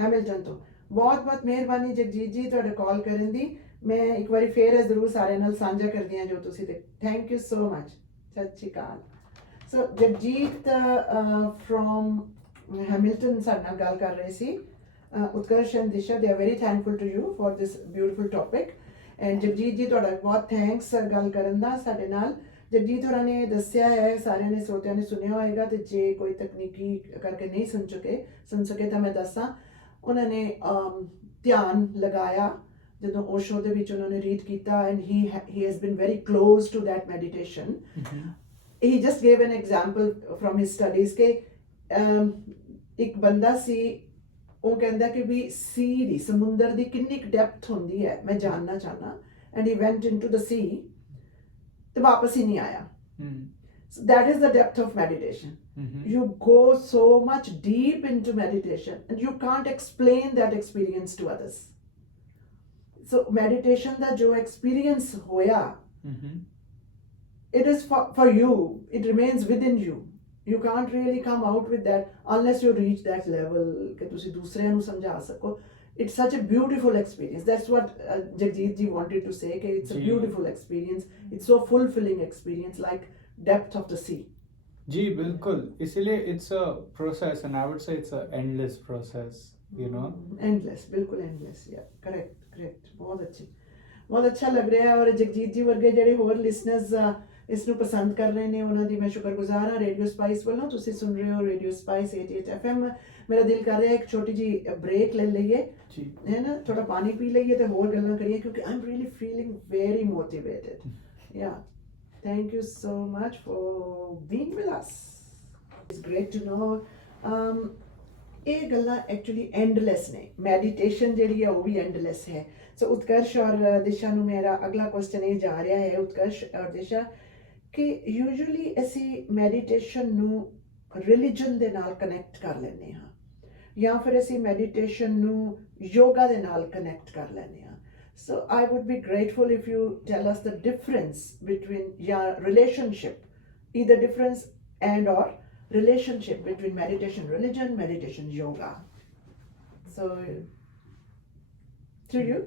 ਹੈਮਿਲਟਨ ਤੋਂ। ਬਹੁਤ ਬਹੁਤ ਮਿਹਰਬਾਨੀ ਜਗਜੀਤ ਜੀ ਤੁਹਾਡਾ ਕਾਲ ਕਰਨ ਦੀ। ਮੈਂ ਇੱਕ ਵਾਰੀ ਫੇਰ ਜ਼ਰੂਰ ਸਾਰਿਆਂ ਨਾਲ ਸਾਂਝਾ ਕਰਦੀ ਹਾਂ ਜੋ ਤੁਸੀਂ ਥੈਂਕ ਯੂ ਸੋ ਮਚ। ਸਤਿ ਸ਼੍ਰੀ ਅਕਾਲ। ਸੋ ਜਗਜੀਤ ਫਰੋਮ ਹੈਮਿਲਟਨ ਸਾਡੇ ਨਾਲ ਗੱਲ ਕਰ ਰਹੇ ਸੀ। Utkarsh and Disha, they are very thankful to you for this beautiful topic. And Jagjit ji ਤੁਹਾਡਾ ਬਹੁਤ ਥੈਂਕਸ ਗੱਲ ਕਰਨ ਦਾ ਸਾਡੇ ਨਾਲ। ਜਗਜੀਤ ਹੋਰਾਂ ਨੇ ਦੱਸਿਆ ਹੈ, ਸਾਰਿਆਂ ਨੇ ਸਰੋਤਿਆਂ ਨੇ ਸੁਣਿਆ ਹੋਏਗਾ, ਤੇ ਜੇ ਕੋਈ ਤਕਨੀਕੀ ਕਰਕੇ ਨਹੀਂ ਸੁਣ ਸਕੇ ਤਾਂ ਮੈਂ ਦੱਸਾਂ, ਉਹਨਾਂ ਨੇ ਧਿਆਨ ਲਗਾਇਆ ਜਦੋਂ ਓਸ਼ੋ ਦੇ ਵਿੱਚ ਉਹਨਾਂ ਨੇ ਰੀਡ ਕੀਤਾ, and he has been very close to that meditation. He just gave an example from his studies ਕਿ ਇੱਕ ਬੰਦਾ ਸੀ, ਉਹ ਕਹਿੰਦਾ ਕਿ ਵੀ ਸੀ ਦੀ, ਸਮੁੰਦਰ ਦੀ ਕਿੰਨੀ ਕੁ ਡੈਪਥ ਹੁੰਦੀ ਹੈ ਮੈਂ ਜਾਣਨਾ ਚਾਹਨਾ, ਐਂਡ ਹੀ ਵੈਂਟ ਇਨਟੂ ਦ ਸੀ ਤੇ ਵਾਪਸ ਹੀ ਨਹੀਂ ਆਇਆ। So that is the depth of meditation. You go so much deep into meditation and you can't explain that experience to others. So meditation da jo experience hoya, it is for you, it remains within you. You can't really come out with that unless you reach that level ਕਿ ਤੁਸੀਂ ਦੂਸਰਿਆਂ ਨੂੰ ਸਮਝਾ ਸਕੋ। It's such a beautiful experience. That's what Jagjit ji wanted to say, कि it's a beautiful experience. It's so fulfilling experience, like depth of the sea. जी बिल्कुल, इसीलिए it's a process and I would say it's a endless process, you know. Endless, बिल्कुल endless, yeah, correct, बहुत अच्छे, बहुत अच्छा लग रहा है। और जगजीत जी वर्गे ਜਿਹੜੇ ਹੋਰ listeners ਇਸ ਨੂੰ ਪਸੰਦ ਕਰ ਰਹੇ ਨੇ, ਉਹਨਾਂ ਦੀ ਮੈਂ ਸ਼ੁਕਰਗੁਜ਼ਾਰ ਹਾਂ। ਰੇਡੀਓ ਸਪਾਈਸ ਵੱਲੋਂ ਤੁਸੀਂ ਸੁਣ ਰਹੇ ਹੋ ਰੇਡੀਓ ਸਪਾਈਸ 88 FM। ਮੇਰਾ ਦਿਲ ਕਰ ਰਿਹਾ ਇੱਕ ਛੋਟੀ ਜੀ ਬ੍ਰੇਕ ਲੈ ਲਈਏ, ਹੈ ਨਾ, ਥੋੜਾ ਪਾਣੀ ਪੀ ਲਈਏ ਤੇ ਹੋਰ ਗੱਲਾਂ ਕਰੀਏ, ਕਿਉਂਕਿ I am really feeling very motivated. Yeah, thank you so much for being with us. It's great to know ਇਹ ਗੱਲਾਂ ਐਕਚੁਅਲੀ ਐਂਡਲੈਸ ਨੇ। ਮੈਡੀਟੇਸ਼ਨ ਜਿਹੜੀ ਹੈ ਉਹ ਵੀ ਐਂਡਲੈਸ ਹੈ। ਸੋ ਉਤਕਰਸ਼ ਔਰ ਦਿਸ਼ਾ ਨੂੰ ਮੇਰਾ ਅਗਲਾ ਕੁਐਸਚਨ ਇਹ ਜਾ ਰਿਹਾ ਹੈ, ਉਤਕਰਸ਼ ਔਰ ਦਿਸ਼ਾ, ਕਿ ਯੂਜੂਅਲੀ ਅਸੀਂ ਮੈਡੀਟੇਸ਼ਨ ਨੂੰ ਰਿਲੀਜਨ ਦੇ ਨਾਲ ਕਨੈਕਟ ਕਰ ਲੈਂਦੇ ਹਾਂ, ਜਾਂ ਫਿਰ ਅਸੀਂ ਮੈਡੀਟੇਸ਼ਨ ਨੂੰ ਯੋਗਾ ਦੇ ਨਾਲ ਕਨੈਕਟ ਕਰ ਲੈਂਦੇ ਹਾਂ। So I would be grateful if you tell us the difference between ਜਾਂ relationship, either difference and or relationship between meditation religion, meditation yoga. So to you?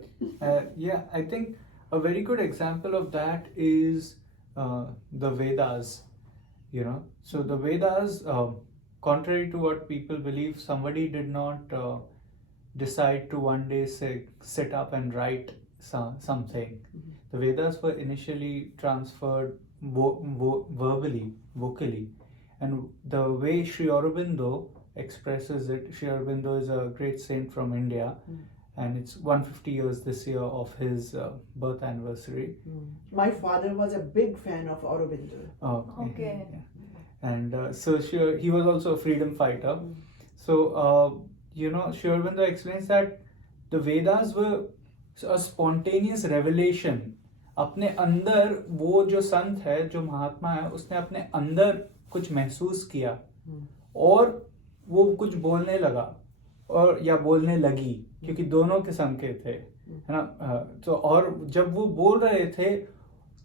Yeah, I think a very good example of that is the Vedas, you know. So the Vedas, contrary to what people believe, somebody did not decide to one day sit up and write something. Mm-hmm. The Vedas were initially transferred vocally. And the way Sri Aurobindo expresses it, Sri Aurobindo is a great saint from India, and it's 150 years this year of his birth anniversary. My father was a big fan of Aurobindo. Okay. Yeah. And so he was also a freedom fighter. So, you know, Sri Aurobindo explains that the Vedas were a spontaneous revelation. अपने अंदर वो जो संत है, जो महात्मा है, उसने अपने अंदर कुछ महसूस किया और वो कुछ बोलने लगा, और या बोलने लगी, क्योंकि दोनों किस्म के थे, है ना। तो और जब वो बोल रहे थे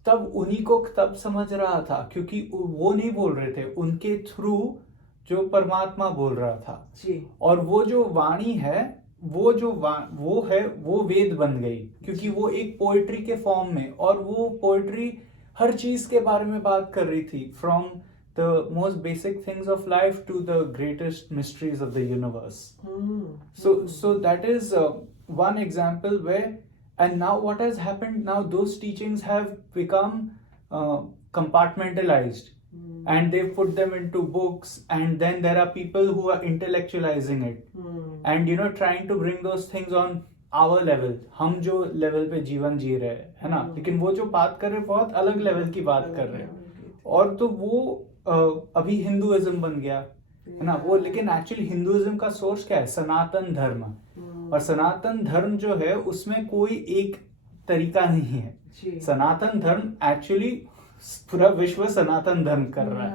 तब उन्हीं को तब समझ रहा था, क्योंकि वो नहीं बोल रहे थे, उनके थ्रू जो परमात्मा बोल रहा था जी। और वो जो वाणी है, वो है वो वेद बन गई, क्योंकि वो एक पोएट्री के फॉर्म में, और वो पोएट्री हर चीज के बारे में बात कर रही थी, from the most basic things of life to the greatest mysteries of the universe. So that is one example where, and now what has happened, now those teachings have become compartmentalized, and they've put them into books, and then there are people who are intellectualizing it, and you know, trying to bring those things on our level, हम जो level पे जीवन जी रहे हैं, है ना, लेकिन वो जो बात कर रहे हैं बहुत अलग level की बात कर रहे हैं, और तो वो अभी हिंदुइज्म बन गया, है ना वो। लेकिन एक्चुअली हिंदुइज्म का सोर्स क्या है? सनातन धर्म। और सनातन धर्म जो है उसमें कोई एक तरीका नहीं है। सनातन धर्म एक्चुअली पूरा विश्व सनातन धर्म कर रहा है,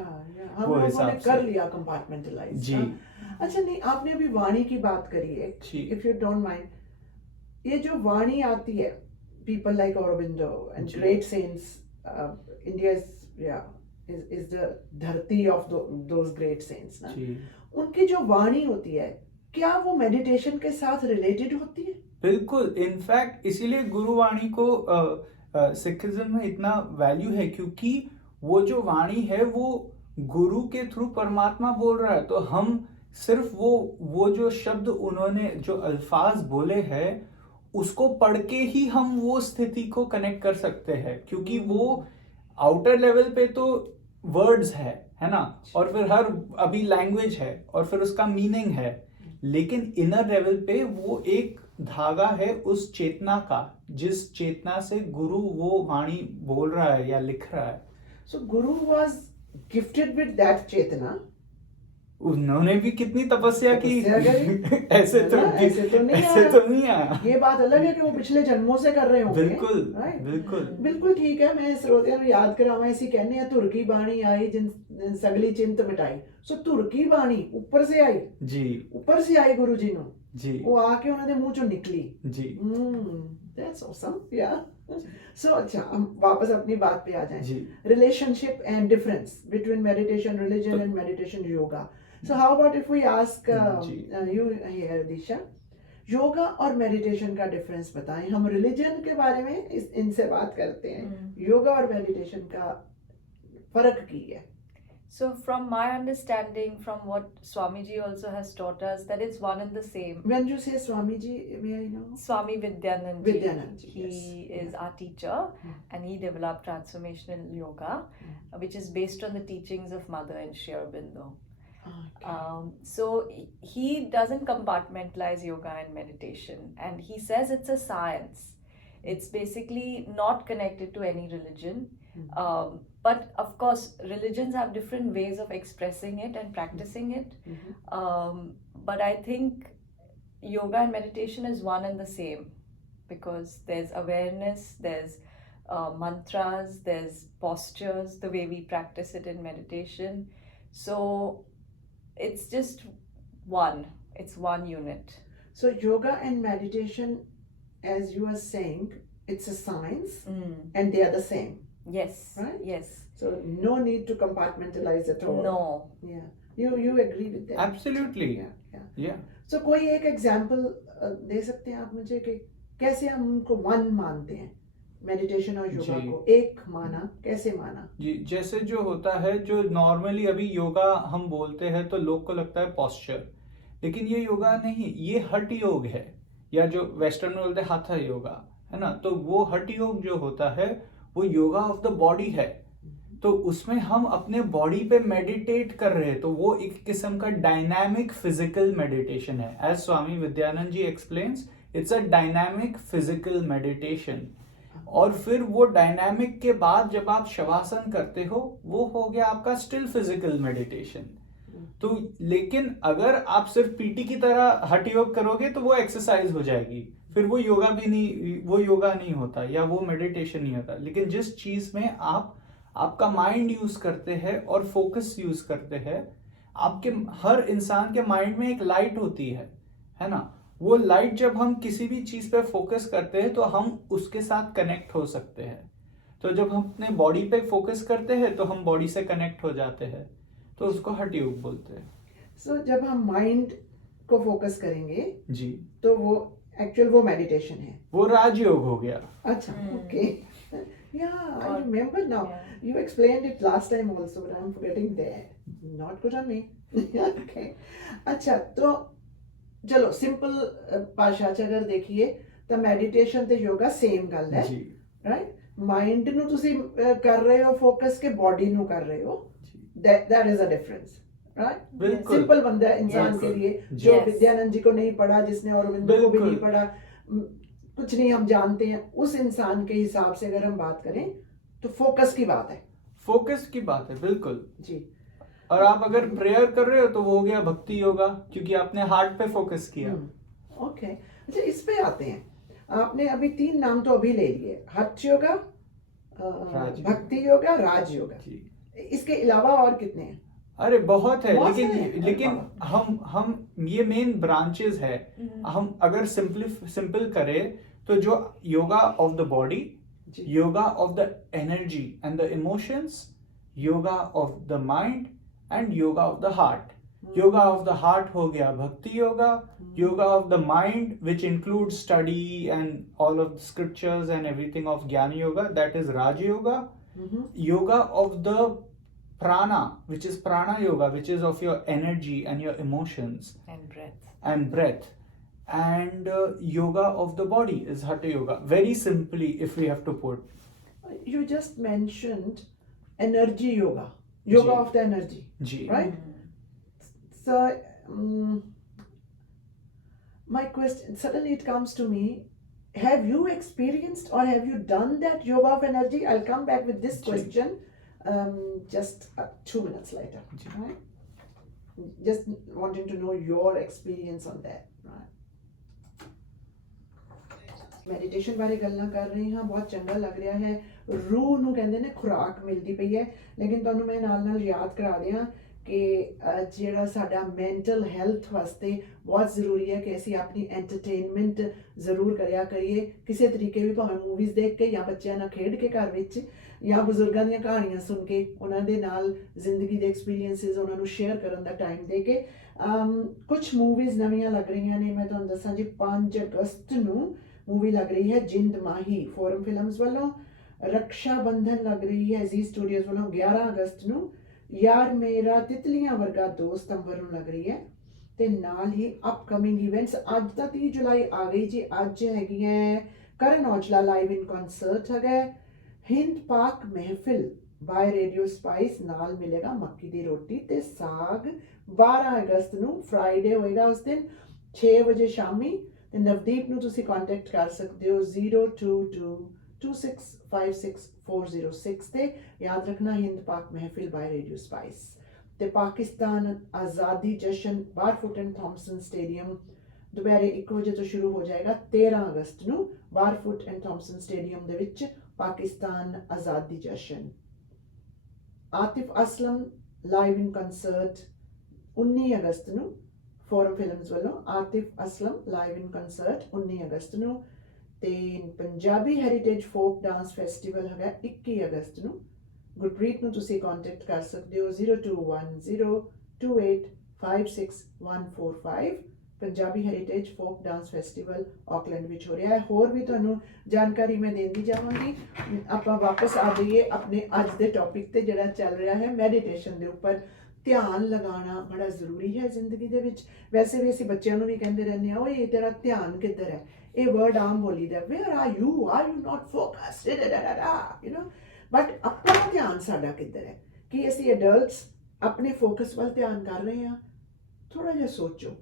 वो हिसाब से कर लिया कंपार्टमेंटलाइज जी। अच्छा, नहीं, आपने अभी वाणी की बात करी है, इफ यू डोंट माइंड, ये जो वाणी आती है, people like Aurobindo and great saints, India is the धरती of those great saints ना, उनकी जो वाणी होती है, क्या वो मेडिटेशन के साथ रिलेटेड होती है? बिल्कुल। इनफैक्ट इसीलिए गुरुवाणी को सिखिज्म में इतना वैल्यू है, क्योंकि वो जो वाणी है वो गुरु के थ्रू परमात्मा बोल रहा है। तो हम सिर्फ वो जो शब्द उन्होंने, जो अल्फाज बोले हैं, उसको पढ़ के ही हम वो स्थिति को कनेक्ट कर सकते हैं, क्योंकि वो आउटर लेवल पे तो वर्ड्स है ना, और फिर हर अभी लैंग्वेज है, और फिर उसका मीनिंग है, लेकिन इनर लेवल पे वो एक धागा है उस चेतना का, जिस चेतना से गुरु वो वाणी बोल रहा है या लिख रहा है। सो गुरु वाज गिफ्टेड विद दैट चेतना, उन्होंने भी कितनी तपस्या की ऐसे तो नहीं आया। ये बात अलग है कि वो पिछले जन्मों से कर रहे होंगे। बिल्कुल ठीक है। मैं श्रोतियां ਨੂੰ याद करावां, ऐसी कहने हैं, धुर की बाणी आई जिन सगली चिंत मिटाई। सो धुर की बाणी ऊपर से आई जी, ऊपर से आई गुरु जी ਨੂੰ जी, वो आके ਉਹਨਾਂ ਦੇ ਮੂੰਹ ਚੋਂ ਨਿਕਲੀ जी। That's awesome. या सो अच्छा, हम वापस अपनी बात पे आ जाएं। Relationship and difference between meditation religion and meditation yoga. So how about if we ask you here, Disha, yoga और मेडिटेशन का डिफरेंस बताएं। हम रिलीजन के बारे में इनसे बात करते हैं, योगा और मेडिटेशन का फर्क की है। So from my understanding, from what Swamiji also has taught us, that it's one and the same. When you say Swamiji, may I know? Swami Vidyanand ji. Vidyanand ji, He yes. is our teacher, and he developed Transformational Yoga, which is based on the teachings of Mother and Sri Aurobindo. Okay. So he doesn't compartmentalize yoga and meditation, and he says it's a science. It's basically not connected to any religion. But of course, religions have different ways of expressing it and practicing it. But I think yoga and meditation is one and the same, because there's awareness, there's mantras, there's postures, the way we practice it in meditation. So it's just it's one unit. So yoga and meditation, as you are saying, it's a science and they are the same. Yes. Right? Yes. So no need to compartmentalize at all. No. Yeah. You agree with that? Absolutely. Yeah. So कोई एक example दे सकते हैं आप मुझे कि कैसे हम उनको वन मानते हैं, मेडिटेशन और योगा को एक माना, कैसे माना? जी, जैसे जो होता है, जो नॉर्मली अभी योगा हम बोलते हैं तो लोग को लगता है पोस्चर, लेकिन ये योगा नहीं, ये हठ योग है, या जो वेस्टर्न में बोलते हैं हाथा योगा, है ना? तो वो हठ योग जो होता है वो योगा ऑफ द बॉडी है। तो उसमें हम अपने बॉडी पे मेडिटेट कर रहे हैं, तो वो एक किस्म का डायनामिक फिजिकल मेडिटेशन है। As Swami Vidyanand ji explains, it's a dynamic physical meditation. और फिर वो डायनामिक के बाद जब आप शवासन करते हो, वो हो गया आपका स्टिल फिजिकल मेडिटेशन। तो लेकिन अगर आप सिर्फ पीटी की तरह हठ योग करोगे तो वो एक्सरसाइज हो जाएगी, फिर वो योगा भी नहीं, वो योगा नहीं होता या वो मेडिटेशन नहीं होता। लेकिन जिस चीज में आपका माइंड यूज करते हैं और फोकस यूज करते हैं, आपके हर इंसान के माइंड में एक लाइट होती है ना? वो लाइट जब हम किसी भी चीज पे फोकस करते हैं तो हम उसके साथ कनेक्ट हो सकते हैं। तो जब हम अपने बॉडी पे फोकस करते हैं तो हम बॉडी से कनेक्ट हो जाते हैं, तो उसको हठ योग बोलते हैं। सो जब हम माइंड को फोकस करेंगे जी, तो वो एक्चुअल वो मेडिटेशन है, वो राजयोग हो गया। अच्छा, okay, yeah, I remember now. You explained it last time also, but I'm forgetting that. Not good on me. Okay. अच्छा, तो चलो सिंपल भाषा च अगर देखिए ਤਾਂ ਮੈਡੀਟੇਸ਼ਨ ਤੇ ਯੋਗਾ ਸੇਮ ਗੱਲ ਹੈ जी, ਰਾਈਟ? ਮਾਈਂਡ ਨੂੰ ਤੁਸੀਂ ਕਰ ਰਹੇ ਹੋ ਫੋਕਸ ਕੇ ਬॉडी ਨੂੰ कर रहे हो, that is a difference, right? बिल्कुल। सिंपल बंदा है इंसान के लिए जो Yes. विद्यानंद जी को नहीं पढ़ा, जिसने औरबिंदो को भी नहीं बिल्कुल। पढ़ा, कुछ नहीं हम जानते हैं, उस इंसान के हिसाब से अगर हम बात करें तो फोकस की बात है। फोकस की बात है, बिल्कुल जी। और आप अगर प्रेयर कर रहे हो तो वो हो गया भक्ति योगा, क्योंकि आपने हार्ट पे फोकस किया। ओके, अच्छा इस पे आते हैं। आपने अभी 3 नाम तो अभी ले लिए, हठ योगा, भक्ति योगा, राज योगा। जी, इसके अलावा और कितने हैं? अरे बहुत है, बहुत लेकिन सारे हैं। लेकिन हम ये मेन ब्रांचेस है। हम अगर सिंपल करें तो जो योगा ऑफ द बॉडी, जी। Yoga of the energy and the emotions, yoga of the mind and yoga of the heart. Yoga of the heart हो गया bhakti yoga, yoga of the mind which include study and all of scriptures and everything of gyan yoga, that is raj yoga. Yoga of the prana, which is prana yoga, which is of your energy and your emotions And breath. and yoga of the body is hatha yoga. Very simply, if we have to put. You just mentioned energy yoga, yoga जी। of the energy, Ji. right? So my question, suddenly it comes to me, have you experienced or have you done that yoga of energy? I'll come back with this जी। question just 2 minutes later, जी। right? Just wanting to know your experience on that, right? Meditation ਬਾਰੇ ਗੱਲਾਂ ਕਰ ਰਹੇ ਹਾਂ, ਬਹੁਤ ਚੰਗਾ ਲੱਗ ਰਿਹਾ ਹੈ। ਰੂਹ ਨੂੰ ਕਹਿੰਦੇ ਨੇ ਖੁਰਾਕ ਮਿਲਦੀ ਪਈ ਹੈ, ਲੇਕਿਨ ਤੁਹਾਨੂੰ ਮੈਂ ਨਾਲ ਯਾਦ ਕਰਾ ਦਿਆਂ ਕਿ ਜਿਹੜਾ ਸਾਡਾ ਮੈਂਟਲ ਹੈਲਥ ਵਾਸਤੇ ਬਹੁਤ ਜ਼ਰੂਰੀ ਹੈ ਕਿ ਅਸੀਂ ਆਪਣੀ ਐਂਟਰਟੇਨਮੈਂਟ ਜ਼ਰੂਰ ਕਰਿਆ ਕਰੀਏ, ਕਿਸੇ ਤਰੀਕੇ ਵੀ, ਭਾਵੇਂ ਮੂਵੀਜ਼ ਦੇਖ ਕੇ ਜਾਂ ਬੱਚਿਆਂ ਨਾਲ ਖੇਡ ਕੇ ਘਰ ਵਿੱਚ, ਜਾਂ ਬਜ਼ੁਰਗਾਂ ਦੀਆਂ ਕਹਾਣੀਆਂ ਸੁਣ ਕੇ ਉਹਨਾਂ ਦੇ ਨਾਲ ਜ਼ਿੰਦਗੀ ਦੇ ਐਕਸਪੀਰੀਐਂਸਿਸ ਉਹਨਾਂ ਨੂੰ ਸ਼ੇਅਰ ਕਰਨ ਦਾ ਟਾਈਮ ਦੇ ਕੇ। ਕੁਛ ਮੂਵੀਜ਼ ਨਵੀਆਂ ਲੱਗ ਰਹੀਆਂ ਨੇ, ਮੈਂ ਤੁਹਾਨੂੰ ਦੱਸਾਂ ਜੀ 5 ਅਗਸਤ ਨੂੰ मूवी लग रही है जिंद माही फोरम फिल्म्स वालों, रक्षा बंधन लग रही है जी स्टूडियोज वालों 11 अगस्त ਨੂੰ, ਯਾਰ ਮੇਰਾ ਤਿਤਲੀਆਂ ਵਰਗਾ 2 ਸਤੰਬਰ ਨੂੰ ਲੱਗ ਰਹੀ ਹੈ ਤੇ ਨਾਲ ਹੀ ਅਪਕਮਿੰਗ ਇਵੈਂਟਸ। ਅੱਜ ਤਾਂ 30 ਜੁਲਾਈ ਆ ਗਈ ਜੀ। ਅੱਜ ਹੈਗੀਆਂ ਕਰਨ ਔਜਲਾ ਲਾਈਵ ਇਨ ਕਨਸਰਟ ਹੈਗਾ, ਹਿੰਦ ਪਾਕ ਮਹਿਫਿਲ ਬਾਏ ਰੇਡੀਓ ਸਪਾਈਸ, ਨਾਲ ਮਿਲੇਗਾ ਮੱਕੀ ਦੀ ਰੋਟੀ ਤੇ ਸਾਗ। 12 ਅਗਸਤ ਨੂੰ ਫਰਾਈਡੇ ਹੋਏਗਾ ਉਸ ਦਿਨ 6 ਵਜੇ ਸ਼ਾਮੀ। ਤੇ ਨਵਦੀਪ ਨੂੰ ਤੁਸੀਂ ਕੰਟੈਕਟ ਕਰ ਸਕਦੇ ਹੋ 02222656 ਤੇ। ਯਾਦ ਰੱਖਣਾ ਹਿੰਦ ਪਾਕ ਮਹਿਫਿਲ ਬਾਏ ਰੇਡੀਓ ਸਪਾਈਸ। ਤੇ ਪਾਕਿਸਤਾਨ ਆਜ਼ਾਦੀ ਜਸ਼ਨ ਬਾਰਫੁਟ ਐਂਡ ਥਾਮਸਨ ਸਟੇਡੀਅਮ ਦੁਪਹਿਰੇ 1 ਵਜੇ ਤੋਂ ਸ਼ੁਰੂ ਹੋ ਜਾਏਗਾ 13 ਅਗਸਤ ਨੂੰ ਬਾਰਫੁਟ ਐਂਡ ਥਾਮਸਨ ਸਟੇਡੀਅਮ ਦੇ ਵਿੱਚ ਪਾਕਿਸਤਾਨ ਆਜ਼ਾਦੀ ਜਸ਼ਨ। ਆਤਿਫ ਅਸਲਮ ਲਾਈਵ ਇਨ ਕਨਸਰਟ 19 ਅਗਸਤ ਨੂੰ ਫੋਰਮ ਫਿਲਮਸ ਵੱਲੋਂ। ਆਤਿਫ ਅਸਲਮ ਲਾਈਵ ਇਨ ਕਨਸਰਟ 19 ਅਗਸਤ ਨੂੰ। ਤੇ Punjabi heritage folk dance festival ਹੈਗਾ 21 ਅਗਸਤ ਨੂੰ। ਗੁਰਪ੍ਰੀਤ ਨੂੰ ਤੁਸੀਂ ਕੰਟੈਕਟ ਕਰ ਸਕਦੇ ਹੋ 021028565145। Punjabi heritage folk dance festival Auckland ਵਿੱਚ ਹੋ ਰਿਹਾ ਹੈ। ਹੋਰ ਵੀ ਤੁਹਾਨੂੰ ਜਾਣਕਾਰੀ ਮੈਂ ਦਿੰਦੀ ਜਾਵਾਂਗੀ। ਆਪਾਂ ਵਾਪਸ ਆ ਜਾਈਏ ਆਪਣੇ ਅੱਜ ਦੇ ਟੌਪਿਕ ਤੇ ਜਿਹੜਾ ਚੱਲ ਰਿਹਾ ਹੈ ਮੈਡੀਟੇਸ਼ਨ ਦੇ ਉੱਪਰ। ਧਿਆਨ ਲਗਾਉਣਾ ਬੜਾ ਜ਼ਰੂਰੀ ਹੈ ਜ਼ਿੰਦਗੀ ਦੇ ਵਿੱਚ। ਵੈਸੇ ਵੀ ਅਸੀਂ ਬੱਚਿਆਂ ਨੂੰ ਵੀ ਕਹਿੰਦੇ ਰਹਿੰਦੇ ਹਾਂ, ਓਏ ਤੇਰਾ ਧਿਆਨ ਕਿੱਧਰ ਹੈ। ਇਹ ਵਰਡ ਆਮ ਬੋਲੀਦਾ, where are you not focused, but ਆਪਣਾ ਧਿਆਨ ਸਾਡਾ ਕਿੱਧਰ ਹੈ। ਕਿ ਅਸੀਂ ਐਡਲਟਸ ਆਪਣੇ ਫੋਕਸ ਵੱਲ ਧਿਆਨ ਕਰ ਰਹੇ ਹਾਂ? ਥੋੜਾ ਜਿਹਾ ਸੋਚੋ।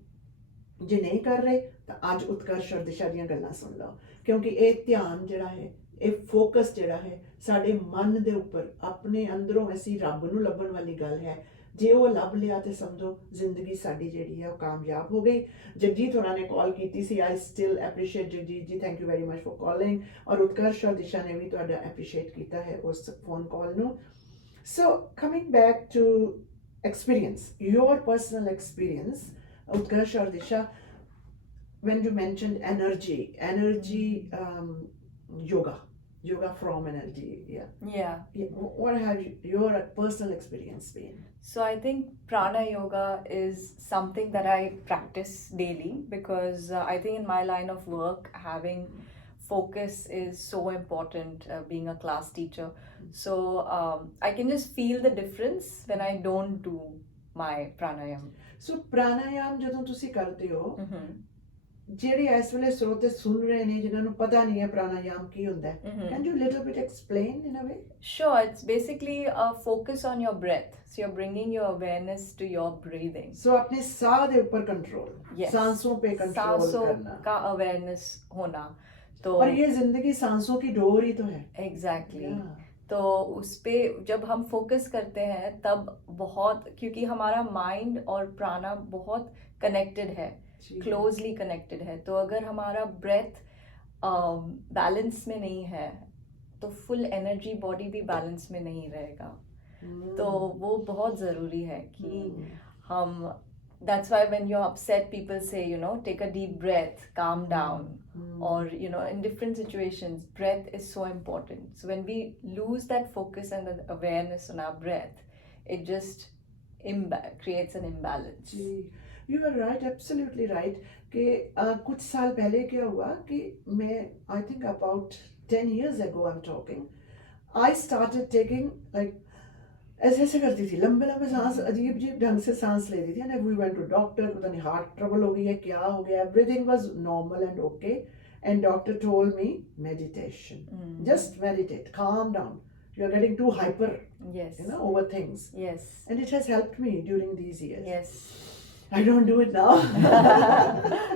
ਜੇ ਨਹੀਂ ਕਰ ਰਹੇ ਤਾਂ ਅੱਜ ਉਤਕਰਸ਼ ਔਰ ਦਿਸ਼ਾ ਦੀਆਂ ਗੱਲਾਂ ਸੁਣ ਲਓ, ਕਿਉਂਕਿ ਇਹ ਧਿਆਨ ਜਿਹੜਾ ਹੈ, ਇਹ ਫੋਕਸ ਜਿਹੜਾ ਹੈ ਸਾਡੇ ਮਨ ਦੇ ਉੱਪਰ, ਆਪਣੇ ਅੰਦਰੋਂ ਅਸੀਂ ਰੱਬ ਨੂੰ ਲੱਭਣ ਵਾਲੀ ਗੱਲ ਹੈ। ਜੇ ਉਹ ਲੱਭ ਲਿਆ ਤੇ ਸਮਝੋ ਜ਼ਿੰਦਗੀ ਸਾਡੀ ਜਿਹੜੀ ਹੈ ਉਹ ਕਾਮਯਾਬ ਹੋ ਗਈ। ਜਗਜੀਤ ਹੋਣਾ ਨੇ ਕਾਲ ਕੀਤੀ ਸੀ। ਆਈ ਸਟਿਲ ਐਪਰੀਸ਼ੀਏਟ ਜਗਜੀਤ ਜੀ, thank you very much for calling. ਔਰ ਉਤਕਰਸ਼ ਔਰ ਦਿਸ਼ਾ ਨੇ ਵੀ ਤੁਹਾਡਾ ਐਪਰੀਸ਼ੀਏਟ ਕੀਤਾ ਹੈ ਉਸ ਫੋਨ ਕਾਲ ਨੂੰ। So coming back to experience, your personal experience, Utkarsh or Disha, when you mentioned energy, yoga from energy, Yeah. What have your personal experience been? So I think prana yoga is something that I practice daily because I think in my line of work having focus is so important, being a class teacher. So I can just feel the difference when I don't do my pranayam. So pranayam ਜਦੋਂ ਤੁਸੀਂ ਕਰਦੇ ਹੋ, ਜਿਹੜੇ ਇਸ ਵੇਲੇ ਸਰੋਤੇ ਸੁਣ ਰਹੇ ਨੇ ਜਿਨ੍ਹਾਂ ਨੂੰ ਪਤਾ ਨਹੀਂ ਹੈ ਪ੍ਰਾਣਾਯਾਮ ਕੀ ਹੁੰਦਾ ਹੈ, can you little bit explain in a way? Sure, it's basically a focus on your breath. So you're bringing your awareness to your breathing. So अपने साह ਦੇ ਉੱਪਰ कंट्रोल, सांसों पे कंट्रोल करना, का awareness होना। तो और ये जिंदगी सांसों की डोर ही तो है। Exactly. तो उस पे जब हम फोकस करते हैं तब बहुत, क्योंकि हमारा माइंड और प्राणा बहुत कनेक्टेड है, क्लोजली कनेक्टेड है। तो अगर हमारा ब्रेथ बैलेंस में नहीं है तो फुल एनर्जी बॉडी भी बैलेंस में नहीं रहेगा। तो वो बहुत ज़रूरी है कि हम, that's why when you're upset people say, take a deep breath, calm down, or in different situations breath is so important. So when we lose that focus and the awareness on our breath, it just creates an imbalance. You are right, absolutely right. कि कुछ साल पहले क्या हुआ कि मैं, I think about 10 years ago I'm talking, I started taking like ऐसे करती थी, लंबे लंबे सांस, अजीब अजीब ढंग से सांस लेती थी। And we went to doctor, पता नहीं हार्ट ट्रबल हो गई है, क्या हो गया। Everything was normal and okay, and doctor told me meditation, just meditate, calm down, you are getting too hyper, over things. Yes. And it has helped me during these years. Yes. I don't do it now.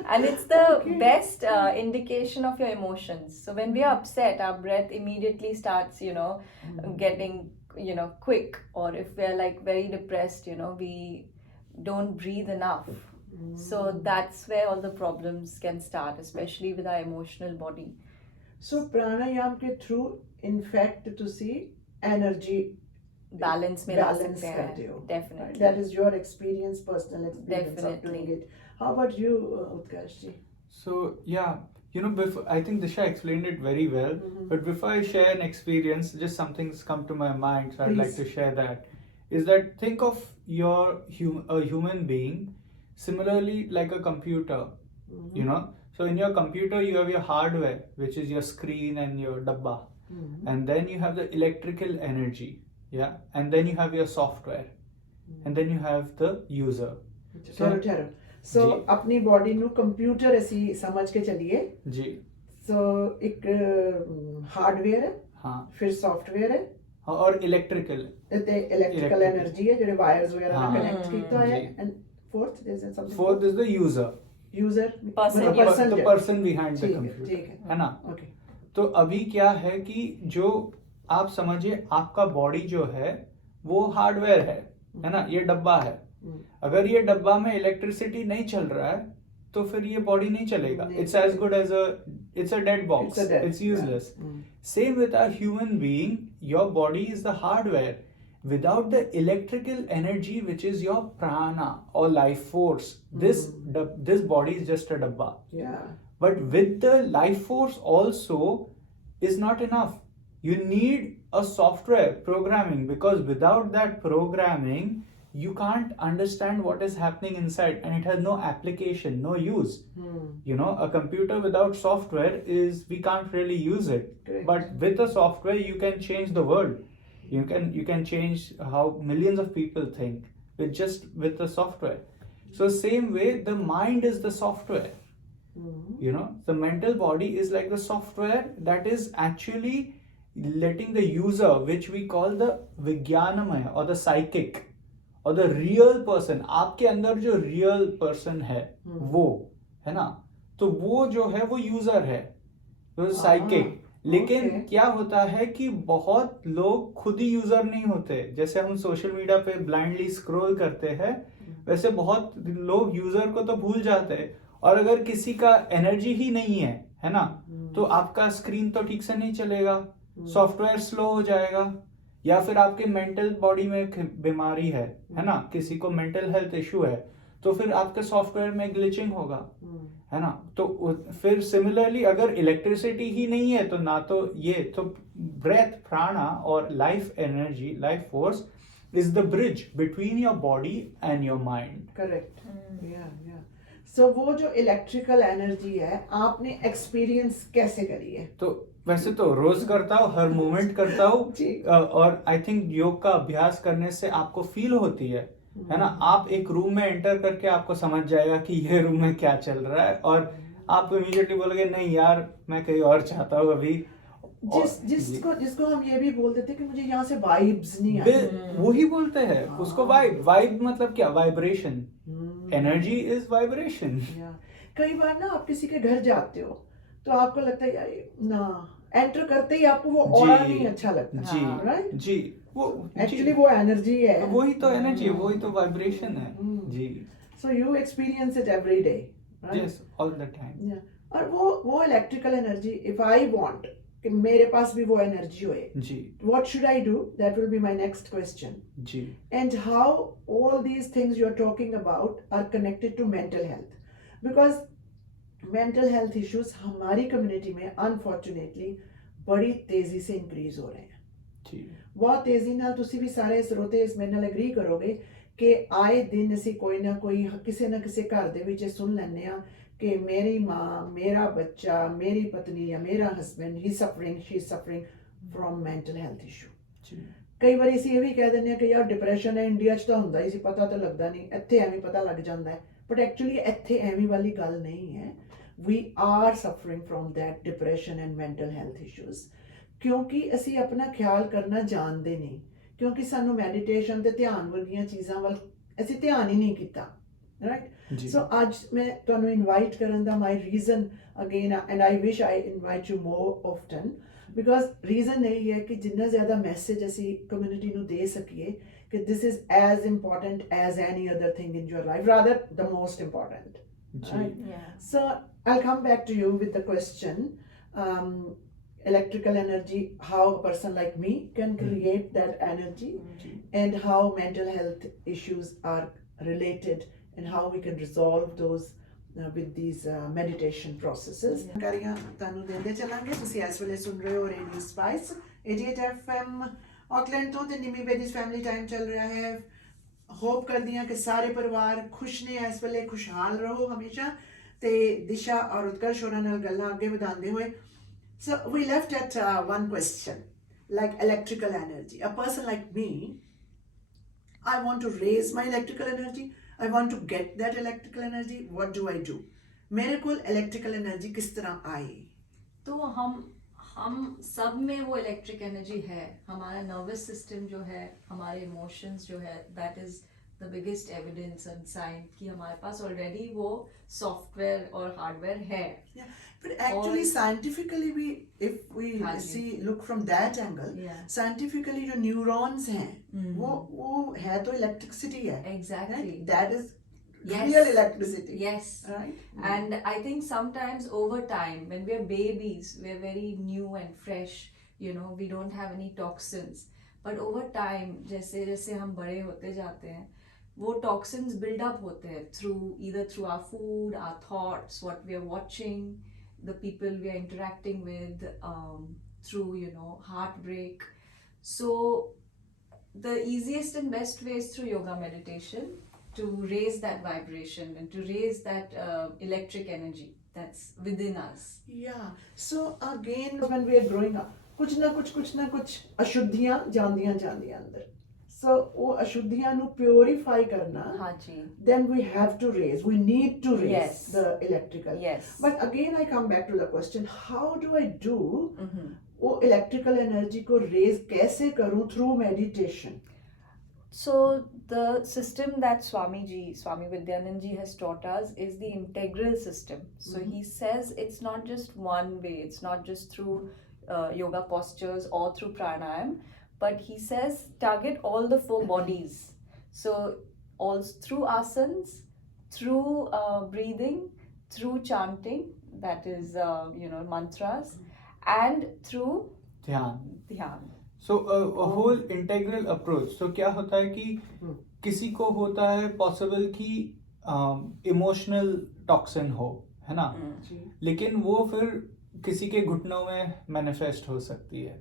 And it's the best indication of your emotions. So when we are upset, our breath immediately starts, getting quick, or if we're like very depressed, we don't breathe enough. So that's where all the problems can start, especially with our emotional body. So pranayam ke through, in fact, to see energy balance में ला सकते हैं, definitely. That is your experience, personal experience of doing it. How about you, Utkarsh ji? So yeah, before, I think Disha explained it very well, but before I share an experience, just something's come to my mind, so I'd like to share that. Is that, think of a human being similarly like a computer, so in your computer you have your hardware, which is your screen and your dabba, and then you have the electrical energy, and then you have your software, and then you have the user. ठहरो ठहरो सो जी। अपनी body ਨੂੰ computer ਅਸੀਂ ਸਮਝ ਕੇ ਚੱਲੀਏ जी सो एक hardware ਹੈ हाँ ਫਿਰ ਸੌਫਟਵੇਅਰ ਹੈ और इलेक्ट्रिकल ਤੇ ਇਲੈਕਟ੍ਰੀਕਲ એનર્ਜੀ ਹੈ ਜਿਹੜੇ ਵਾਇਰਸ ਵਗੈਰਾ ਨਾਲ ਹਾਂ। ਕਨੈਕਟ ਕੀਤਾ ਹੋਇਆ ਜੀ। ਹੈ and fourth there is something fourth is the user, user Person, the, person the person behind the ठीक है, computer, ठीक है। है ना? ओके तो अभी क्या है कि जो आप समझिए आपका बॉडी जो है वो हार्डवेयर है ना? ये डब्बा है। अगर ये डब्बा में इलेक्ट्रिसिटी नहीं चल रहा है तो फिर ये बॉडी नहीं चलेगा। नहीं it's as good as it's a dead box. It's a dead, It's useless. yeah. Same with a human being. Your body is the hardware. Without the electrical energy, which is your prana or life force, this body is just a dabba. yeah But with the life force also is not enough. You need a software programming, because without that programming, you can't understand what is happening inside, and it has no application, no use. You know, a computer without software is, we can't really use it. Correct. But with the software, you can change the world. You can change how millions of people think with the software. So same way, the mind is the software. You know, the mental body is like the software that is actually letting the user, which we call the Vijnanamaya or the psychic or the real person, आपके अंदर जो real person है वो है ना, तो वो जो है वो user है, वो psychic। लेकिन okay. क्या होता है कि बहुत लोग खुद ही यूजर नहीं होते। जैसे हम सोशल मीडिया पे ब्लाइंडली स्क्रॉल करते हैं, वैसे बहुत लोग यूजर को तो भूल जाते हैं। और अगर किसी का एनर्जी ही नहीं है ना, तो आपका स्क्रीन तो ठीक से नहीं चलेगा, सॉफ्टवेयर स्लो हो जाएगा, या फिर आपके मेंटल बॉडी में बीमारी है ना, किसी को मेंटल हेल्थ इशू है, तो फिर आपके सॉफ्टवेयर में ग्लिचिंग होगा, है ना। तो फिर सिमिलरली अगर इलेक्ट्रिसिटी ही नहीं है तो ना तो ये तो ब्रेथ प्राणा और life energy, life force is the bridge between your body and your mind. Correct या सो वो जो इलेक्ट्रिकल एनर्जी है आपने एक्सपीरियंस कैसे करी है? तो वैसे तो रोज करता हूँ, हर मोमेंट करता हूँ, और आई थिंक योग का अभ्यास करने से आपको फील होती है ना। आप एक रूम में एंटर करके आपको समझ जाएगा कि ये रूम में क्या चल रहा है, और आप इमीडिएटली बोलोगे नहीं यार मैं कहीं और चाहता हूँ अभी। जिसको हम ये भी बोलते थे कि मुझे यहाँ से वाइब्स नहीं आती, वही बोलते हैं उसको वाइब मतलब क्या? वाइब्रेशन। Energy is vibration. कई बार ना आप किसी के घर जाते हो तो आपको लगता है यार ना, एंटर करते ही आपको वो ऑरा नहीं अच्छा लगता जी, राइट जी, वो एक्चुअली वो एनर्जी है, वही तो एनर्जी है, वही तो वाइब्रेशन है जी। So you experience it every day, yes, all the time. और वो electrical energy, if I want कि मेरे पास भी वो एनर्जी होए जी, what should I do? That will be my next question जी। And how all these things you are talking about are connected to mental health, because mental health issues हमारी community में अनफॉर्चुनेटली बड़ी तेजी से increase हो रहे हैं जी। बहुत तेजी नाल तुसी भी सारे श्रोते इस मेरे नाल एग्री करोगे कि आए दिन असी कोई ना कोई किसी ना किसी घर दे विच सुन लैंदे आ कि मेरी माँ, मेरा बच्चा, मेरी पत्नी या मेरा husband he suffering, she is suffering from mental health issue. कई बार ਅਸੀਂ ਇਹ ਵੀ ਕਹਿ ਦਿੰਦੇ ਆ ਕਿ ਯਾਰ ਡਿਪਰੈਸ਼ਨ ਹੈ ਇੰਡੀਆ 'ਚ ਤਾਂ ਹੁੰਦਾ ਹੀ ਸੀ, ਪਤਾ ਤਾਂ ਲੱਗਦਾ ਨਹੀਂ, ਇੱਥੇ ਐਵੇਂ ਪਤਾ ਲੱਗ ਜਾਂਦਾ ਹੈ, ਬਟ ਐਕਚੁਅਲੀ ਇੱਥੇ ਐਵੇਂ ਵਾਲੀ ਗੱਲ ਨਹੀਂ ਹੈ। we are suffering from that depression and mental health issues ਕਿਉਂਕਿ ਅਸੀਂ ਆਪਣਾ ਖਿਆਲ ਕਰਨਾ ਜਾਣਦੇ ਨਹੀਂ, ਕਿਉਂਕਿ ਸਾਨੂੰ ਮੈਡੀਟੇਸ਼ਨ ਤੇ ਧਿਆਨ ਵਰਗੀਆਂ ਚੀਜ਼ਾਂ ਵੱਲ ਅਸੀਂ ਧਿਆਨ ਹੀ ਨਹੀਂ ਕੀਤਾ, ਰਾਈਟ। ਸੋ ਅੱਜ ਮੈਂ ਤੁਹਾਨੂੰ ਇਨਵਾਈਟ ਕਰਨ ਦਾ my reason again, and I wish I invite you more often, because reason ਇਹ ਹੈ ਕਿ ਜਿੰਨਾ ਜ਼ਿਆਦਾ ਮੈਸੇਜ ਅਸੀਂ ਕਮਿਊਨਿਟੀ ਨੂੰ ਦੇ ਸਕੀਏ ਕਿ this is as important as any other thing in your life, rather the most important, right? So I'll come back to you with the question, electrical energy, how a person like me can create that energy, and how mental health issues are related and how we can resolve those with these meditation processes. ਜਾਣਕਾਰੀਆਂ ਤੁਹਾਨੂੰ ਦਿੰਦੇ ਚੱਲਾਂਗੇ। ਤੁਸੀਂ ਇਸ ਵੇਲੇ ਸੁਣ ਰਹੇ ਹੋ ਰੇਡੀਓ ਸਪਾਈਸ 88 FM ਆਕਲੈਂਡ ਤੋਂ, ਤੇ ਨਿਮੀ ਬੇਦੀ's ਫੈਮਿਲੀ ਟਾਈਮ ਚੱਲ ਰਿਹਾ ਹੈ। ਹੋਪ ਕਰਦੀ ਹਾਂ ਕਿ ਸਾਰੇ ਪਰਿਵਾਰ ਖੁਸ਼ ਨੇ ਇਸ ਵੇਲੇ, ਖੁਸ਼ਹਾਲ ਰਹੋ ਹਮੇਸ਼ਾ, ਤੇ ਦਿਸ਼ਾ ਔਰ ਉਤਕਰਸ਼ ਹੋਰਾਂ ਨਾਲ ਗੱਲਾਂ ਅੱਗੇ ਵਧਾਉਂਦੇ ਹੋਏ। So we left at one question, like electrical energy, a person like me, I want to raise my electrical energy, I want to get that electrical energy, what do I do? मेरे को electrical energy किस तरह आए? तो हम सब में वो इलेक्ट्रिक एनर्जी है. हमारा नर्वस सिस्टम जो है, हमारे इमोशंस जो है, that is the biggest evidence and sign कि हमारे पास ऑलरेडी वो सॉफ्टवेयर और हार्डवेयर है. Yeah, but actually scientifically if we look from that angle, scientifically जो neurons हैं वो है तो electricity है. Exactly. Right? That is real electricity. Yes. Right? And I think sometimes over time, when we're babies, we're very new and fresh, you know, we don't have any toxins. But over time, जैसे जैसे हम बड़े होते जाते हैं, वो toxins build up होते हैं either through our food, our thoughts, what we are watching, the people we are interacting with, through, you know, heartbreak. So the easiest and best way is through yoga meditation, to raise that vibration and to raise that electric energy that's within us. Yeah. So again, when we are growing up, कुछ ना कुछ अशुद्धियां जांदियां अंदर. So वो अशुद्धियां नु purify करना. हाँ जी. Then we have to raise. We need to raise Yes. the electrical. Yes. But again, I come back to the question: how do I do वो electrical energy को raise कैसे करूँ through meditation? So the system that Swami Vidyanand ji has taught us is the integral system. So he says it's not just one way, it's not just through yoga postures or through pranayam, but he says target all the 4 bodies. So all through asanas, through breathing, through chanting, that is mantras, and through dhyan. So a whole integral approach. So क्या होता है कि किसी को होता है possible कि emotional toxin हो, है ना? लेकिन वो फिर किसी के घुटनों में manifest हो सकती है.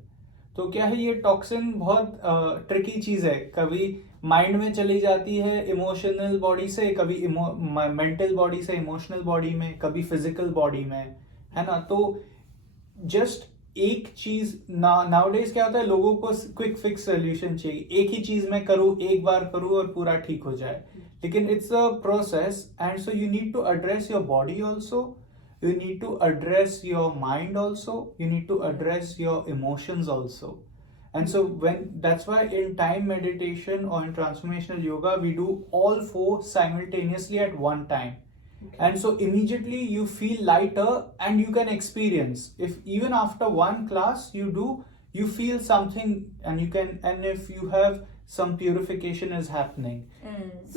तो क्या है, ये toxin बहुत tricky चीज़ है. कभी mind में चली जाती है emotional body से, कभी mental body से emotional body में, कभी physical body में, है ना? तो just एक चीज नाउडेज क्या होता है, लोगों को क्विक फिक्स सोल्यूशन चाहिए. एक ही चीज मैं करूँ, एक बार करूँ और पूरा ठीक हो जाए. लेकिन it's a process, and so you need to address your body also, you need to address your mind also, you need to address your emotions also. And so that's why in time meditation or in transformational yoga, we do all 4 simultaneously at one time. Okay. And so immediately you feel lighter, and you can experience, if even after one class you feel something, and if you have some purification is happening.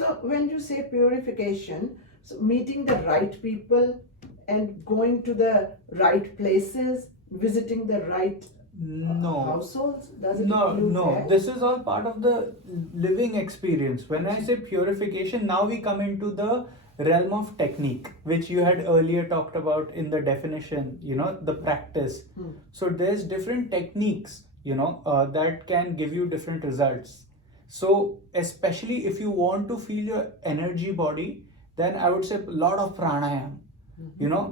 So when you say purification, so meeting the right people and going to the right places, visiting the right households, does it include that? This is all part of the living experience. When I say purification, now we come into the realm of technique, which you had earlier talked about in the definition, the practice. So there's different techniques, that can give you different results. So especially if you want to feel your energy body, then I would say a lot of pranayam.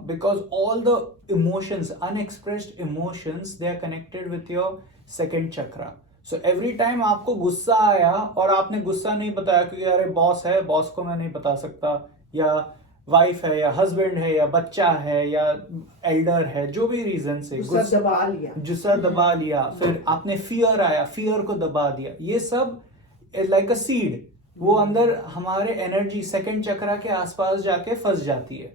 Because all the emotions, unexpressed emotions, they are connected with your second chakra. So every time आपको गुस्सा आया और आपने गुस्सा नहीं बताया क्योंकि अरे बॉस है, बॉस को मैं नहीं बता सकता, या वाइफ है, या हस्बैंड है, या बच्चा है, या एल्डर है, जो भी रीजन से गुस्सा दबा लिया, फिर आपने फियर आया, फियर को दबा दिया. ये सब लाइक अ सीड, वो अंदर हमारे एनर्जी सेकंड चक्रा के आसपास जाके फंस जाती है.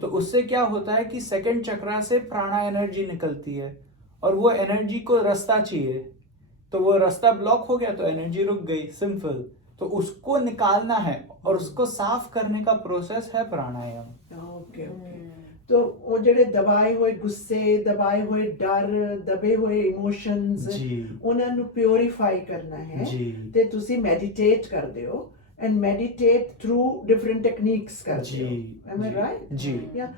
तो उससे क्या होता है कि सेकंड चक्रा से प्राणा एनर्जी निकलती है, और वो एनर्जी को रास्ता चाहिए, तो वो रास्ता ब्लॉक हो गया तो एनर्जी रुक गई, सिंपल. तो उसको निकालना है, और उसको साफ करने का प्रोसेस है प्राणायाम. ओके. तो वो ਜਿਹੜੇ ਦਬਾਏ ਹੋਏ ਗੁੱਸੇ, ਦਬਾਏ ਹੋਏ ਡਰ, ਦਬੇ ਹੋਏ ਇਮੋਸ਼ਨਸ, ਉਹਨਾਂ ਨੂੰ ਪਿਉਰੀਫਾਈ ਕਰਨਾ ਹੈ, ਤੇ ਤੁਸੀਂ ਮੈਡੀਟੇਟ ਕਰਦੇ ਹੋ, and meditate through different techniques ਕਰਦੇ ਹੋ. Am I right? Yeah.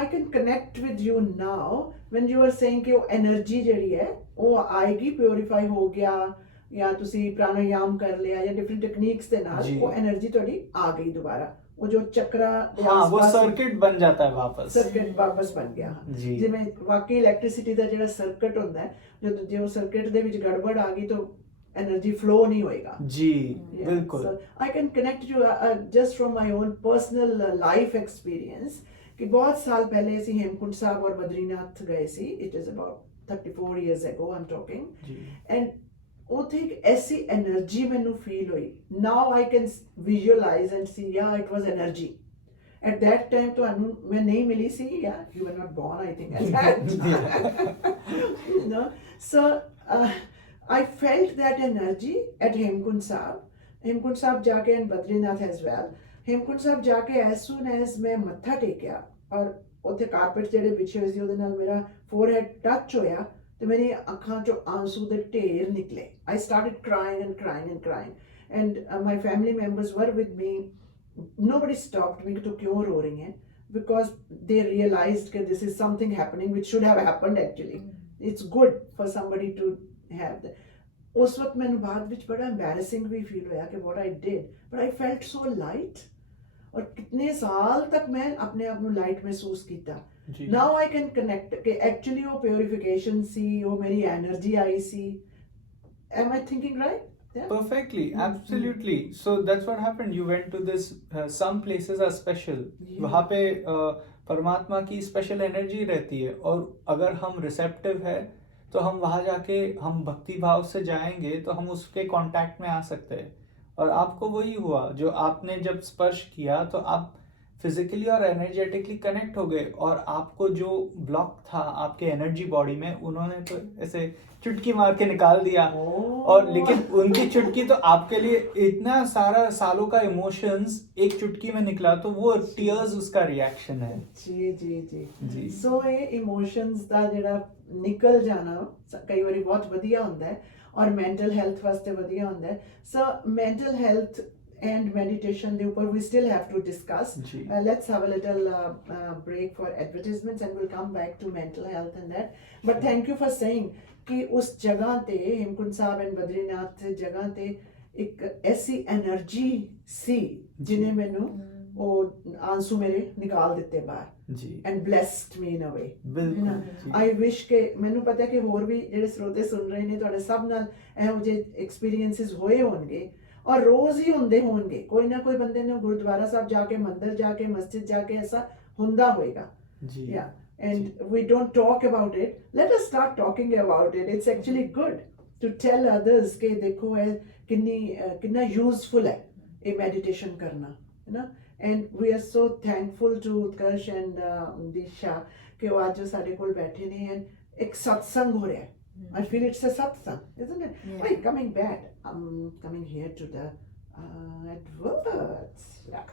I can connect with you now when you are saying ਕਿ ਉਹ એનર્ਜੀ ਜਿਹੜੀ ਹੈ ਉਹ ਆਏਗੀ, ਪਿਉਰੀਫਾਈ ਹੋ ਗਿਆ, ਜਾਂ ਤੁਸੀਂ ਪ੍ਰਾਣਾਯਾਮ ਕਰ ਲਿਆ, ਜਾਂ ਡਿਫਰੈਂਟ ਟੈਕਨੀਕਸ ਦੇ ਨਾਲ ਉਹ એનર્ਜੀ ਤੁਹਾਡੀ ਆ ਗਈ ਦੁਬਾਰਾ, ਉਹ ਜੋ ਚੱਕਰਾ ਦੇ ਆਸ-ਪਾਸ वो सर्किट बन जाता है वापस, ਸਰਕਟ ਵਾਪਸ ਬਣ ਗਿਆ. ਜਿਵੇਂ ਵਾਕਈ ਇਲੈਕਟ੍ਰਿਸਿਟੀ ਦਾ ਜਿਹੜਾ ਸਰਕਟ ਹੁੰਦਾ ਹੈ, ਜੇ ਉਹ ਸਰਕਟ ਦੇ ਵਿੱਚ ਗੜਬੜ ਆ ਗਈ ਤਾਂ एनर्जी फ्लो नहीं होएगा. जी Yeah, बिल्कुल. so I can connect you just from my own personal life experience कि बहुत साल पहले ਅਸੀਂ हेमकुंड साहब और बद्रीनाथ गए ਸੀ. It is about 34 years ago I'm talking. Ji. And ਉੱਥੇ ਇੱਕ ਐਸੀ એનર્ਜੀ ਮੈਨੂੰ ਫੀਲ ਹੋਈ. Now I can visualize and see, yeah, it was energy. At that time ਤੁਹਾਨੂੰ ਮੈਂ ਨਹੀਂ ਮਿਲੀ ਸੀ. Yeah, you were not born, I think, at that time. You know, so I felt that energy at Hemkund Sahib. Hemkund Sahib जाके and Badrinath as well. Hemkund Sahib जाके as soon as मैं ਮੱਥਾ ਟੇਕਿਆ ਔਰ ਉੱਥੇ carpet ਜਿਹੜੇ ਵਿਛੇ ਹੋਏ ਸੀ ਉਹਦੇ ਨਾਲ ਮੇਰਾ forehead touch ਹੋਇਆ ਤੇ ਮੇਰੀ ਅੱਖਾਂ ਚੋਂ ਆਂਸੂ ਦੇ ਢੇਰ ਨਿਕਲੇ. I started crying and crying and crying. And my family members were with me. Nobody stopped me कि तू क्यों रो रही है? Because they realized that this is something happening which should have happened actually. It's good for somebody to have that. उस वक्त मैंने बाद विच बड़ा embarrassing भी फील होया कि what I did, but I felt so light. और कितने साल तक मैं अपने आप ਨੂੰ लाइट महसूस किया. जी. Now I can connect कि actually वो purification सी, वो मेरी energy I C. Am I thinking right? Yeah. Perfectly, absolutely. So that's what happened. You went to this. Some places are special. Yeah. वहाँ पे परमात्मा की स्पेशल एनर्जी रहती है और अगर हम रिसेप्टिव है तो हम वहाँ जाके हम भक्ति भाव से जाएंगे तो हम उसके कांटेक्ट में आ सकते हैं. और आपको वही हुआ जो आपने जब स्पर्श किया तो आप फिजिकली और एनर्जेटिकली कनेक्ट हो गए और आपको जो ब्लॉक था आपके एनर्जी बॉडी में उन्होंने तो ऐसे चुटकी मार के निकाल दिया. और लेकिन उनकी चुटकी तो आपके लिए इतना सारा सालों का इमोशंस एक चुटकी में निकला तो वो टीयर्स उसका रिएक्शन है. जी जी जी जी. ਸੋ ਇਹ ਇਮੋਸ਼ਨਸ ਦਾ ਜਿਹੜਾ ਨਿਕਲ ਜਾਣਾ ਕਈ ਵਾਰੀ ਬਹੁਤ ਵਧੀਆ ਹੁੰਦਾ ਹੈ ਔਰ ਮੈਂਟਲ ਹੈਲਥ ਵਾਸਤੇ ਵਧੀਆ ਹੁੰਦਾ ਹੈ. So mental health and meditation the upar we still have to discuss. Let's have a little break for advertisements and we'll come back to mental health and that. But thank you for saying कि उस जगह ते Hemkund Sahib and Badrinath जगह ते एक ऐसी energy सी जिन्हें मैनू ਉਹ ਆਂਸੂ ਮੇਰੇ ਨਿਕਾਲ ਦਿੱਤੇ ਬਾਹਰ ਜੀ and blessed me in a way. ਬਿਲਕੁਲ. I wish ਕਿ ਮੈਨੂੰ ਪਤਾ ਕਿ ਹੋਰ ਵੀ ਜਿਹੜੇ ਸਰੋਤੇ ਸੁਣ ਰਹੇ ਨੇ ਤੁਹਾਡੇ ਸਭ ਨਾਲ ਇਹੋ ਜਿਹੇ ਐਕਸਪੀਰੀਐਂਸਸ ਹੋਏ ਹੋਣਗੇ ਔਰ ਰੋਜ਼ ਹੀ ਹੁੰਦੇ ਹੋਣਗੇ. ਕੋਈ ਨਾ ਕੋਈ ਬੰਦੇ ਨੇ ਗੁਰਦੁਆਰਾ ਸਾਹਿਬ ਜਾ ਕੇ ਮੰਦਿਰ ਜਾ ਕੇ ਮਸਜਿਦ ਜਾ ਕੇ ਐਸਾ ਹੁੰਦਾ ਹੋਏਗਾ. ਜੀ. Yeah, and we don't talk about it. Let us start talking about it. It's actually good to tell others कि देखो है कितना useful है ये meditation करना, है ना. And we are so thankful to Utkarsh and Disha कि वो आज जो सारे कोल बैठे ने and एक सत्संग हो रहा है. I feel it's a satsang, isn't it? Yeah. Wait, coming back, I'm coming here to the adverts. Yeah.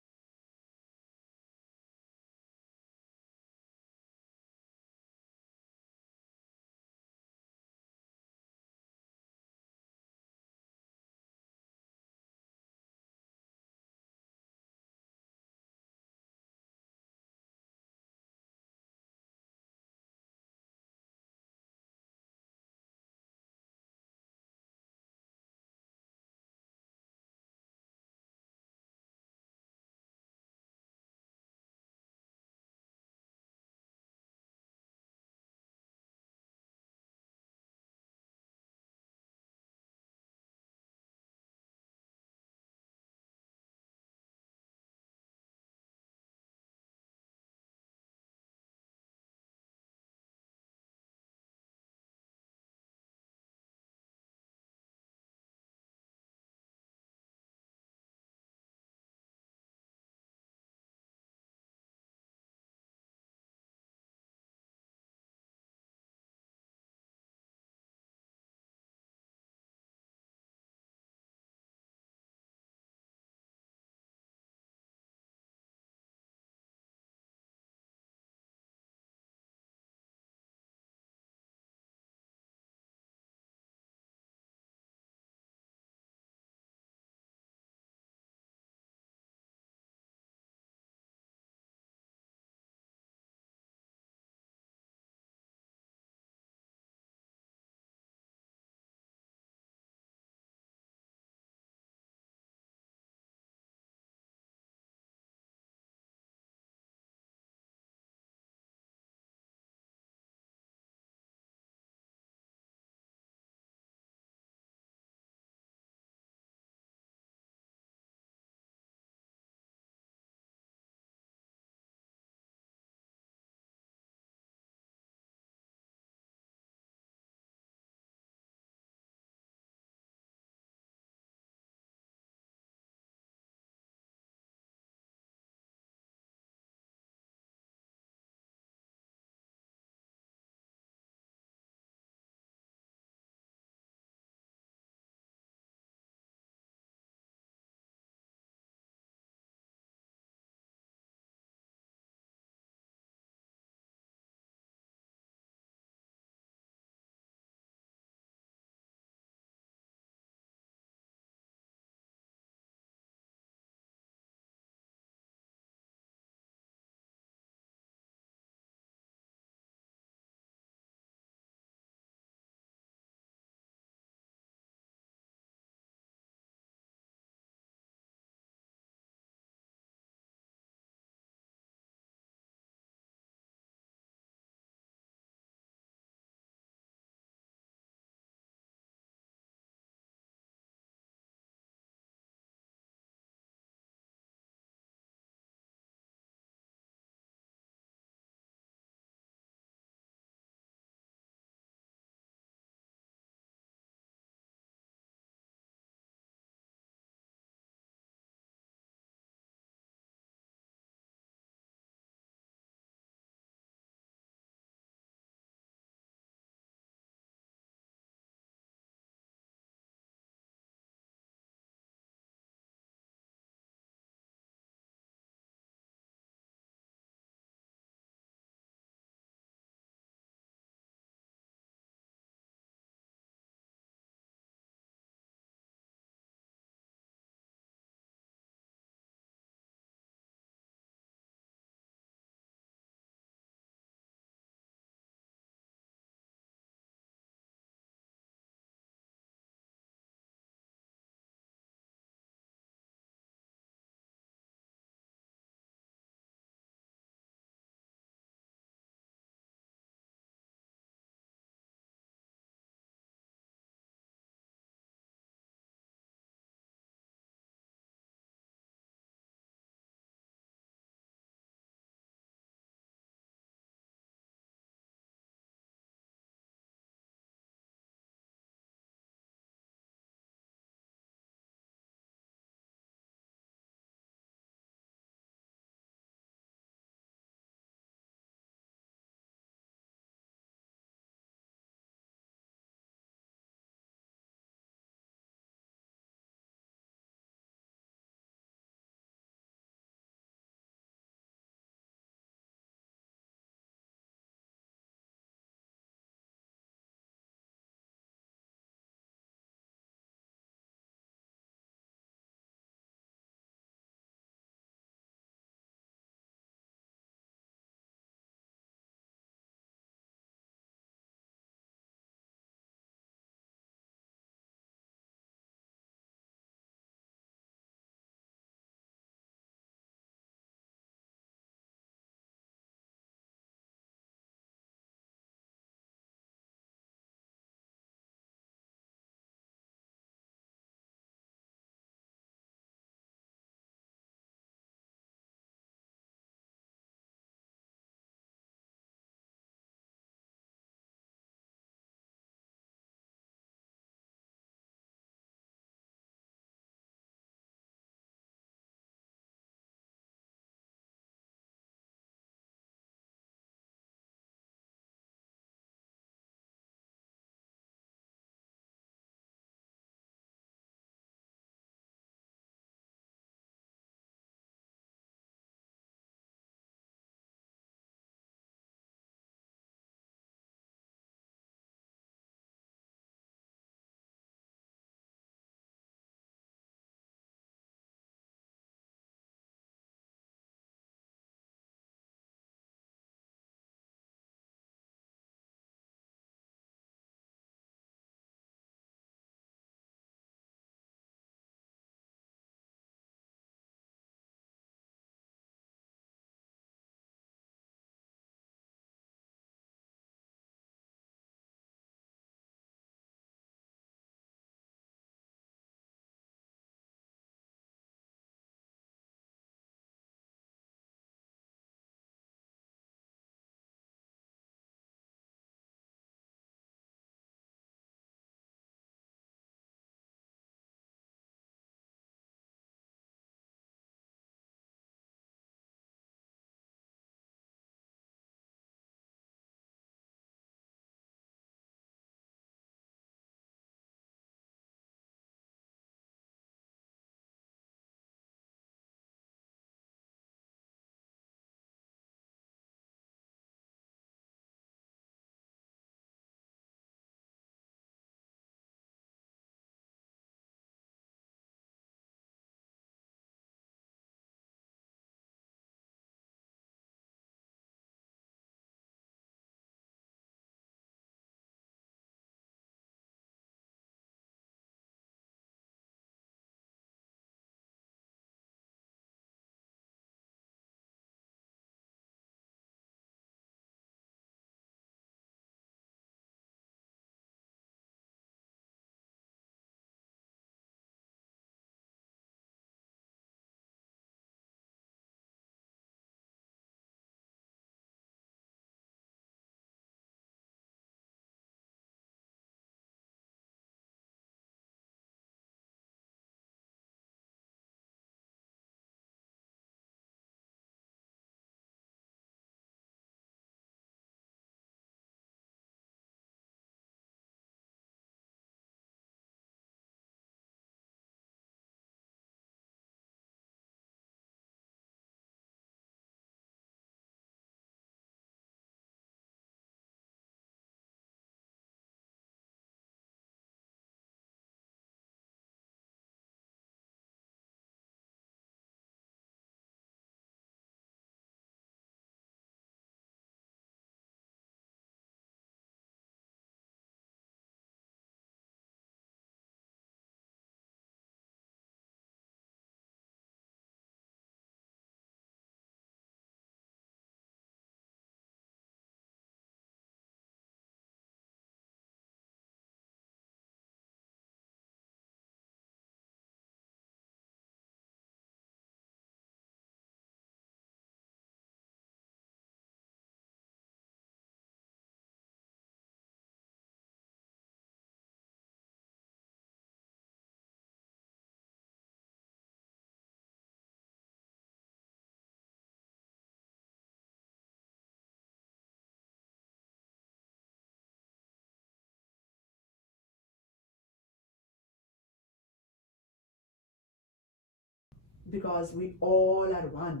because we all are one.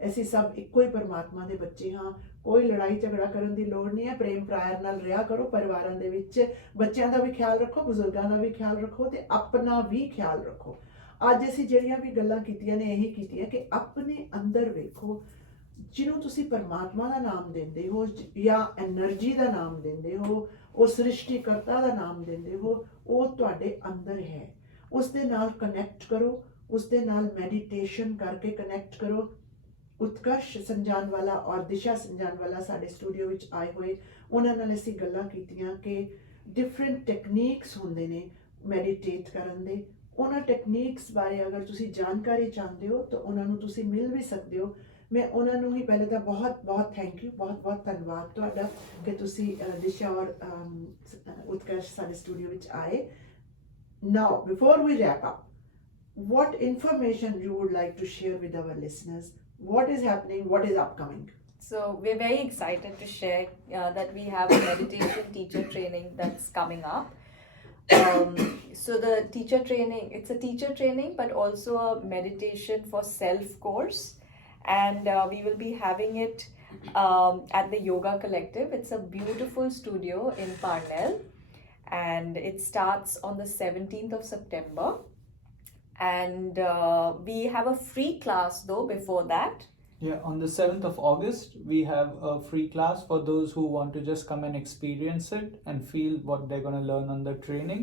ਅਸੀਂ ਸਭ ਇੱਕੋ ਹੀ ਪਰਮਾਤਮਾ ਦੇ ਬੱਚੇ ਹਾਂ। ਕੋਈ ਲੜਾਈ ਝਗੜਾ ਕਰਨ ਦੀ ਲੋੜ ਨਹੀਂ ਹੈ। ਪ੍ਰੇਮ ਪਿਆਰ ਨਾਲ ਰਿਹਾ ਕਰੋ ਪਰਿਵਾਰਾਂ ਦੇ ਵਿੱਚ। ਬੱਚਿਆਂ ਦਾ ਵੀ ਖਿਆਲ ਰੱਖੋ, ਬਜ਼ੁਰਗਾਂ ਦਾ ਵੀ ਖਿਆਲ ਰੱਖੋ ਤੇ ਆਪਣਾ ਵੀ ਖਿਆਲ ਰੱਖੋ। ਅੱਜ ਅਸੀਂ ਜਿਹੜੀਆਂ ਵੀ ਗੱਲਾਂ ਕੀਤੀਆਂ ਨੇ ਇਹੀ ਕੀਤੀਆਂ ਕਿ ਆਪਣੇ ਅੰਦਰ ਵੇਖੋ, ਜਿਹਨੂੰ ਤੁਸੀਂ ਪਰਮਾਤਮਾ ਦਾ ਨਾਮ ਦਿੰਦੇ ਹੋ ਜਾਂ એનર્ਜੀ ਦਾ ਨਾਮ ਦਿੰਦੇ ਹੋ, ਉਹ ਸ੍ਰਿਸ਼ਟੀਕਰਤਾ ਦਾ ਨਾਮ ਦਿੰਦੇ ਹੋ, ਉਹ ਤੁਹਾਡੇ ਅੰਦਰ ਹੈ। ਉਸ ਦੇ ਨਾਲ ਕਨੈਕਟ ਕਰੋ, ਉਸ ਦੇ ਨਾਲ ਮੈਡੀਟੇਸ਼ਨ ਕਰਕੇ ਕਨੈਕਟ ਕਰੋ। ਉਤਕਰਸ਼ ਸੰਜਾਨਵਾਲਾ ਔਰ ਦਿਸ਼ਾ ਸੰਜਾਨਵਾਲਾ ਸਾਡੇ ਸਟੂਡੀਓ ਵਿੱਚ ਆਏ ਹੋਏ, ਉਹਨਾਂ ਨਾਲ ਅਸੀਂ ਗੱਲਾਂ ਕੀਤੀਆਂ ਕਿ ਡਿਫਰੈਂਟ ਟੈਕਨੀਕਸ ਹੁੰਦੇ ਨੇ ਮੈਡੀਟੇਟ ਕਰਨ ਦੇ। ਉਹਨਾਂ ਟੈਕਨੀਕਸ ਬਾਰੇ ਅਗਰ ਤੁਸੀਂ ਜਾਣਕਾਰੀ ਚਾਹੁੰਦੇ ਹੋ ਤਾਂ ਉਹਨਾਂ ਨੂੰ ਤੁਸੀਂ ਮਿਲ ਵੀ ਸਕਦੇ ਹੋ। ਮੈਂ ਉਹਨਾਂ ਨੂੰ ਹੀ ਪਹਿਲੇ ਤਾਂ ਬਹੁਤ ਬਹੁਤ ਥੈਂਕ ਯੂ, ਬਹੁਤ ਬਹੁਤ ਧੰਨਵਾਦ ਤੁਹਾਡਾ ਕਿ ਤੁਸੀਂ ਦਿਸ਼ਾ ਔਰ ਉਤਕਰਸ਼ ਸਾਡੇ ਸਟੂਡੀਓ ਵਿੱਚ ਆਏ। Now before we wrap up, what information you would like to share with our listeners? What is happening? What is upcoming? So we're very excited to share that we have a meditation teacher training that's coming up. So the teacher training, it's a teacher training but also a meditation for self course, and we will be having it at the Yoga Collective. It's a beautiful studio in Parnell, and it starts on the 17th of September. And we have a free class though before that. Yeah, on the 7th of August, we have a free class for those who want to just come and experience it and feel what they're going to learn on the training.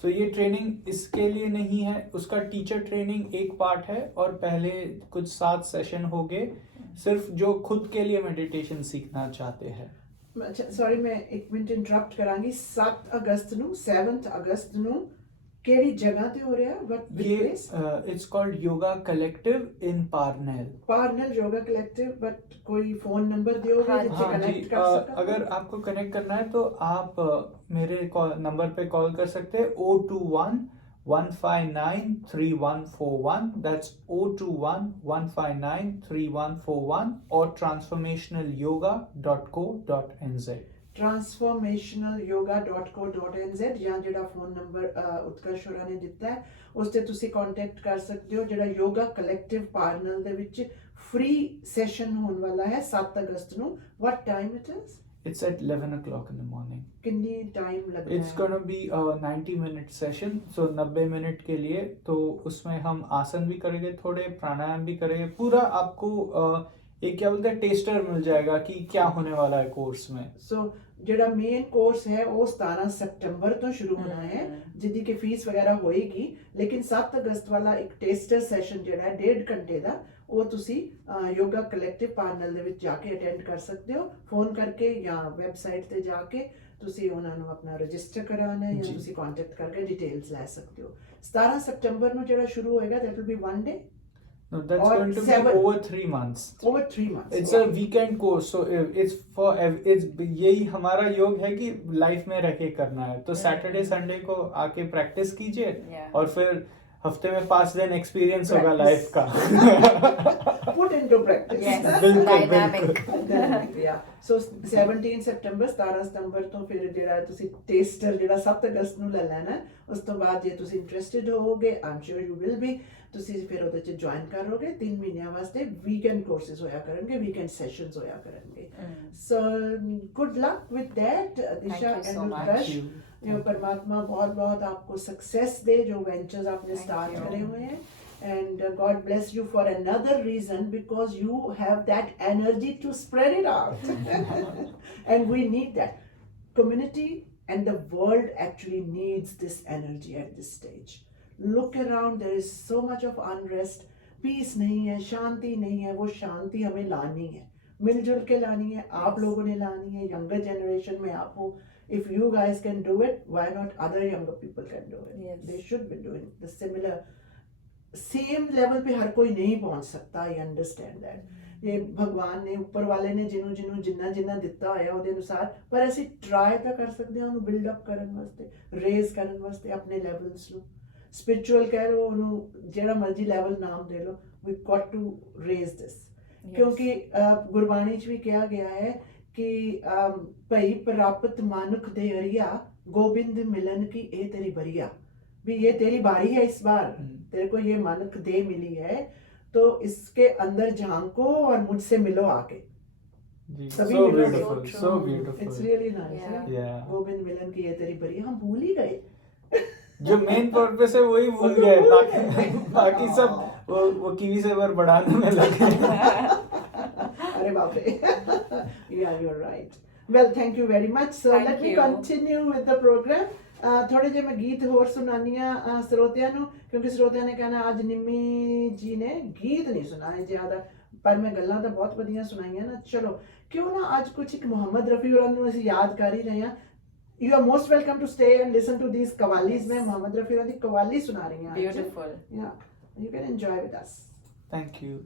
So ये training इसके लिए नहीं है, उसका teacher training एक part है और पहले कुछ 7 सेशन हो गए सिर्फ जो खुद के लिए मेडिटेशन सीखना चाहते हैं। अच्छा सॉरी, मैं एक मिनट इंटरप्ट करांगी। 7 अगस्त ਨੂੰ 7th अगस्त ਨੂੰ ਕਿਹੜੀ ਜਗ੍ਹਾ ਤੇ ਹੋ ਰਿਹਾ? It's called yoga collective in Parnell. Parnell yoga collective. But कोई फोन नंबर दियोगे जिससे कनेक्ट कर सका? अगर आपको कनेक्ट करना है तो आप मेरे नंबर पे कॉल कर सकते हैं 021-159-3141। दैट्स 021-159-3141 और transformationalyoga.co.nz। transformationalyoga.co.nz ਜਾਂ ਜਿਹੜਾ ਫੋਨ ਨੰਬਰ ਉਤਕਰਸ਼ ਹੋਰਾਂ ਨੇ ਦਿੱਤਾ ਹੈ ਉਸ ਤੇ ਤੁਸੀਂ ਕੰਟੈਕਟ ਕਰ ਸਕਦੇ ਹੋ। ਜਿਹੜਾ ਯੋਗਾ ਕਲੈਕਟਿਵ ਪਾਰਨਲ ਦੇ ਵਿੱਚ ਫ੍ਰੀ ਸੈਸ਼ਨ ਹੋਣ ਵਾਲਾ ਹੈ 7 ਅਗਸਤ ਨੂੰ। what time it is? It's at 11 o'clock in the morning. कितनी टाइम लगता है? It's gonna be a 90-minute session, so 90 minute के लिए। तो उसमें हम आसन भी करेंगे, थोड़े प्राणायाम भी करेंगे, पूरा आपको एक क्या बोलते हैं टेस्टर मिल जाएगा कि क्या होने वाला है कोर्स में। सो ਜਿਹੜਾ ਮੇਨ ਕੋਰਸ ਹੈ ਉਹ 17 ਸਤੰਬਰ ਤੋਂ ਸ਼ੁਰੂ ਹੋਣਾ ਹੈ, ਜਿਹਦੀ ਕਿ ਫੀਸ ਵਗੈਰਾ ਹੋਏਗੀ। ਲੇਕਿਨ 7 ਅਗਸਤ ਵਾਲਾ ਇੱਕ ਟੇਸਟਰ ਸੈਸ਼ਨ ਜਿਹੜਾ ਹੈ 1.5 ਘੰਟੇ ਦਾ, ਉਹ ਤੁਸੀਂ ਯੋਗਾ ਕਲੈਕਟਿਵ ਪਾਰਨਲ ਦੇ ਵਿੱਚ ਜਾ ਕੇ ਅਟੈਂਡ ਕਰ ਸਕਦੇ ਹੋ। ਫੋਨ ਕਰਕੇ ਜਾਂ ਵੈਬਸਾਈਟ ਤੇ ਜਾ ਕੇ ਤੁਸੀਂ ਉਹਨਾਂ ਨੂੰ ਆਪਣਾ ਰਜਿਸਟਰ ਕਰਾਉਣਾ ਹੈ ਜਾਂ ਤੁਸੀਂ ਕੰਟੈਕਟ ਕਰਕੇ ਡਿਟੇਲਸ ਲੈ ਸਕਦੇ ਹੋ। 17 ਸਤੰਬਰ ਨੂੰ ਜਿਹੜਾ ਸ਼ੁਰੂ ਹੋਏਗਾ that will be one day. No, that's Or going to 7 be over 3 months. Over 3 months. It's a weekend course, so it's for यही हमारा योग है कि लाइफ में रह के करना है। तो सैटरडे संडे को आके प्रैक्टिस कीजिए और फिर हफ्ते में 5 दिन एक्सपीरियंस होगा लाइफ का। Put into practice. Yes, dynamic. Yeah. So 17 ਸਤੰਬਰ 17 ਸਤੰਬਰ ਤੋਂ ਫਿਰ ਜਿਹੜਾ ਤੁਸੀਂ ਟੇਸਟਰ ਜਿਹੜਾ 7 ਅਗਸਤ ਨੂੰ ਲੈ ਲੈਣਾ। ਉਸ ਤੋਂ ਬਾਅਦ ਜੇ ਤੁਸੀਂ ਇੰਟਰਸਟਿਡ ਹੋਵੋਗੇ, I'm sure you will be, ਤੁਸੀਂ ਫਿਰ ਉਹਦੇ 'ਚ ਜੁਆਇਨ ਕਰੋਗੇ। 3 ਮਹੀਨਿਆਂ ਵਾਸਤੇ ਵੀਕਐਂਡ ਕੋਰਸਿਸ ਹੋਇਆ ਕਰਨਗੇ, ਵੀਕਐਂਡ ਸੈਸ਼ਨਸ ਹੋਇਆ ਕਰਨਗੇ। So good luck with that ਦਿਸ਼ਾ ਐਂਡ ਉਤਕਰਸ਼। जो परमात्मा बहुत बहुत आपको सक्सेस दे जो वेंचर्स आपने स्टार्ट करे हुए हैं, and God bless you for another reason because you have that energy to spread it out and we need that. Community and the world actually needs this energy at this stage. Look around, there is so much of unrest, peace नहीं है, शांति नहीं है। वो शांति हमें लानी है, मिलजुल के लानी है, आप लोगों ने लानी है। यंगर जनरेशन में आप हो, if you guys can do it, why not other younger people can do it? Yes. They should be doing the similar same level पे हर कोई नहीं पहुंच सकता। I understand that. ये भगवान ने ऊपर वाले ने जिन्हों जिन्हों जिन्ना जिन्ना ਦਿੱਤਾ ਹੋਇਆ ਉਹਦੇ ਅਨੁਸਾਰ, ਪਰ ਅਸੀਂ ਟਰਾਈ ਤਾਂ ਕਰ ਸਕਦੇ ਹਾਂ ਉਹਨੂੰ ਬਿਲਡ ਅਪ ਕਰਨ ਵਾਸਤੇ, ਰੇਜ਼ ਕਰਨ ਵਾਸਤੇ ਆਪਣੇ ਲੈਵਲਸ ਨੂੰ। ਸਪਿਰਚੁਅਲ ਕਹਿ ਲਓ ਉਹਨੂੰ, ਜਿਹੜਾ ਮਰਜ਼ੀ ਲੈਵਲ ਨਾਮ ਦੇ ਲਓ, we got to raise this. ਕਿਉਂਕਿ ਗੁਰਬਾਣੀ 'ਚ ਵੀ ਕਿਹਾ ਗਿਆ ਹੈ कि भई प्राप्त मानुख दे अरिया, गोबिंद मिलन की ए तेरी बरिया। भी ये तेरी बारी है इस बार, तेरे को ये मन देह मिली है तो इसके अंदर झांको और मुझसे मिलो आके. जी, सभी so मिलो. beautiful, So so true. beautiful. It's really nice. Yeah. Yeah. Yeah. Govind मिलन की ये तेरी बड़ी, हम भूल ही गए. जो मेन पर्पस है वही भूल गए, बाकी सब वो कीवी से वर बढ़ाने में लगे. अरे बाप रे. Yeah, you're right. Well, thank you very much. So Thank let me you. continue with the program. ਥੋੜੇ ਜਿਹੇ ਮੈਂ ਗੀਤ ਹੋਰ ਸੁਣਾਨੀ ਆ ਸਰੋਤਿਆਂ ਨੂੰ, ਕਿਉਂਕਿ ਸਰੋਤਿਆਂ ਨੇ ਕਹਿਣਾ ਅੱਜ ਨਿੰਮੀ ਜੀ ਨੇ ਗੀਤ ਨਹੀਂ ਸੁਣਾਏ ਜ਼ਿਆਦਾ, ਪਰ ਮੈਂ ਗੱਲਾਂ ਤਾਂ ਬਹੁਤ ਵਧੀਆ ਸੁਣਾਈਆਂ ਨਾ. ਚਲੋ ਕਿਉਂ ਨਾ ਅੱਜ ਕੁਝ ਇੱਕ ਮੁਹੰਮਦ ਰਫੀ ਹੋਰਾਂ ਨੂੰ ਅਸੀਂ ਯਾਦ ਕਰ ਹੀ ਰਹੇ ਹਾਂ. You are most welcome to stay and listen to these qawwalis. मैं मोहम्मद रफी होਰਾਂ ਦੀ कव्वाली सुना रही हूँ. Beautiful. Yeah, you can enjoy with us. Thank you.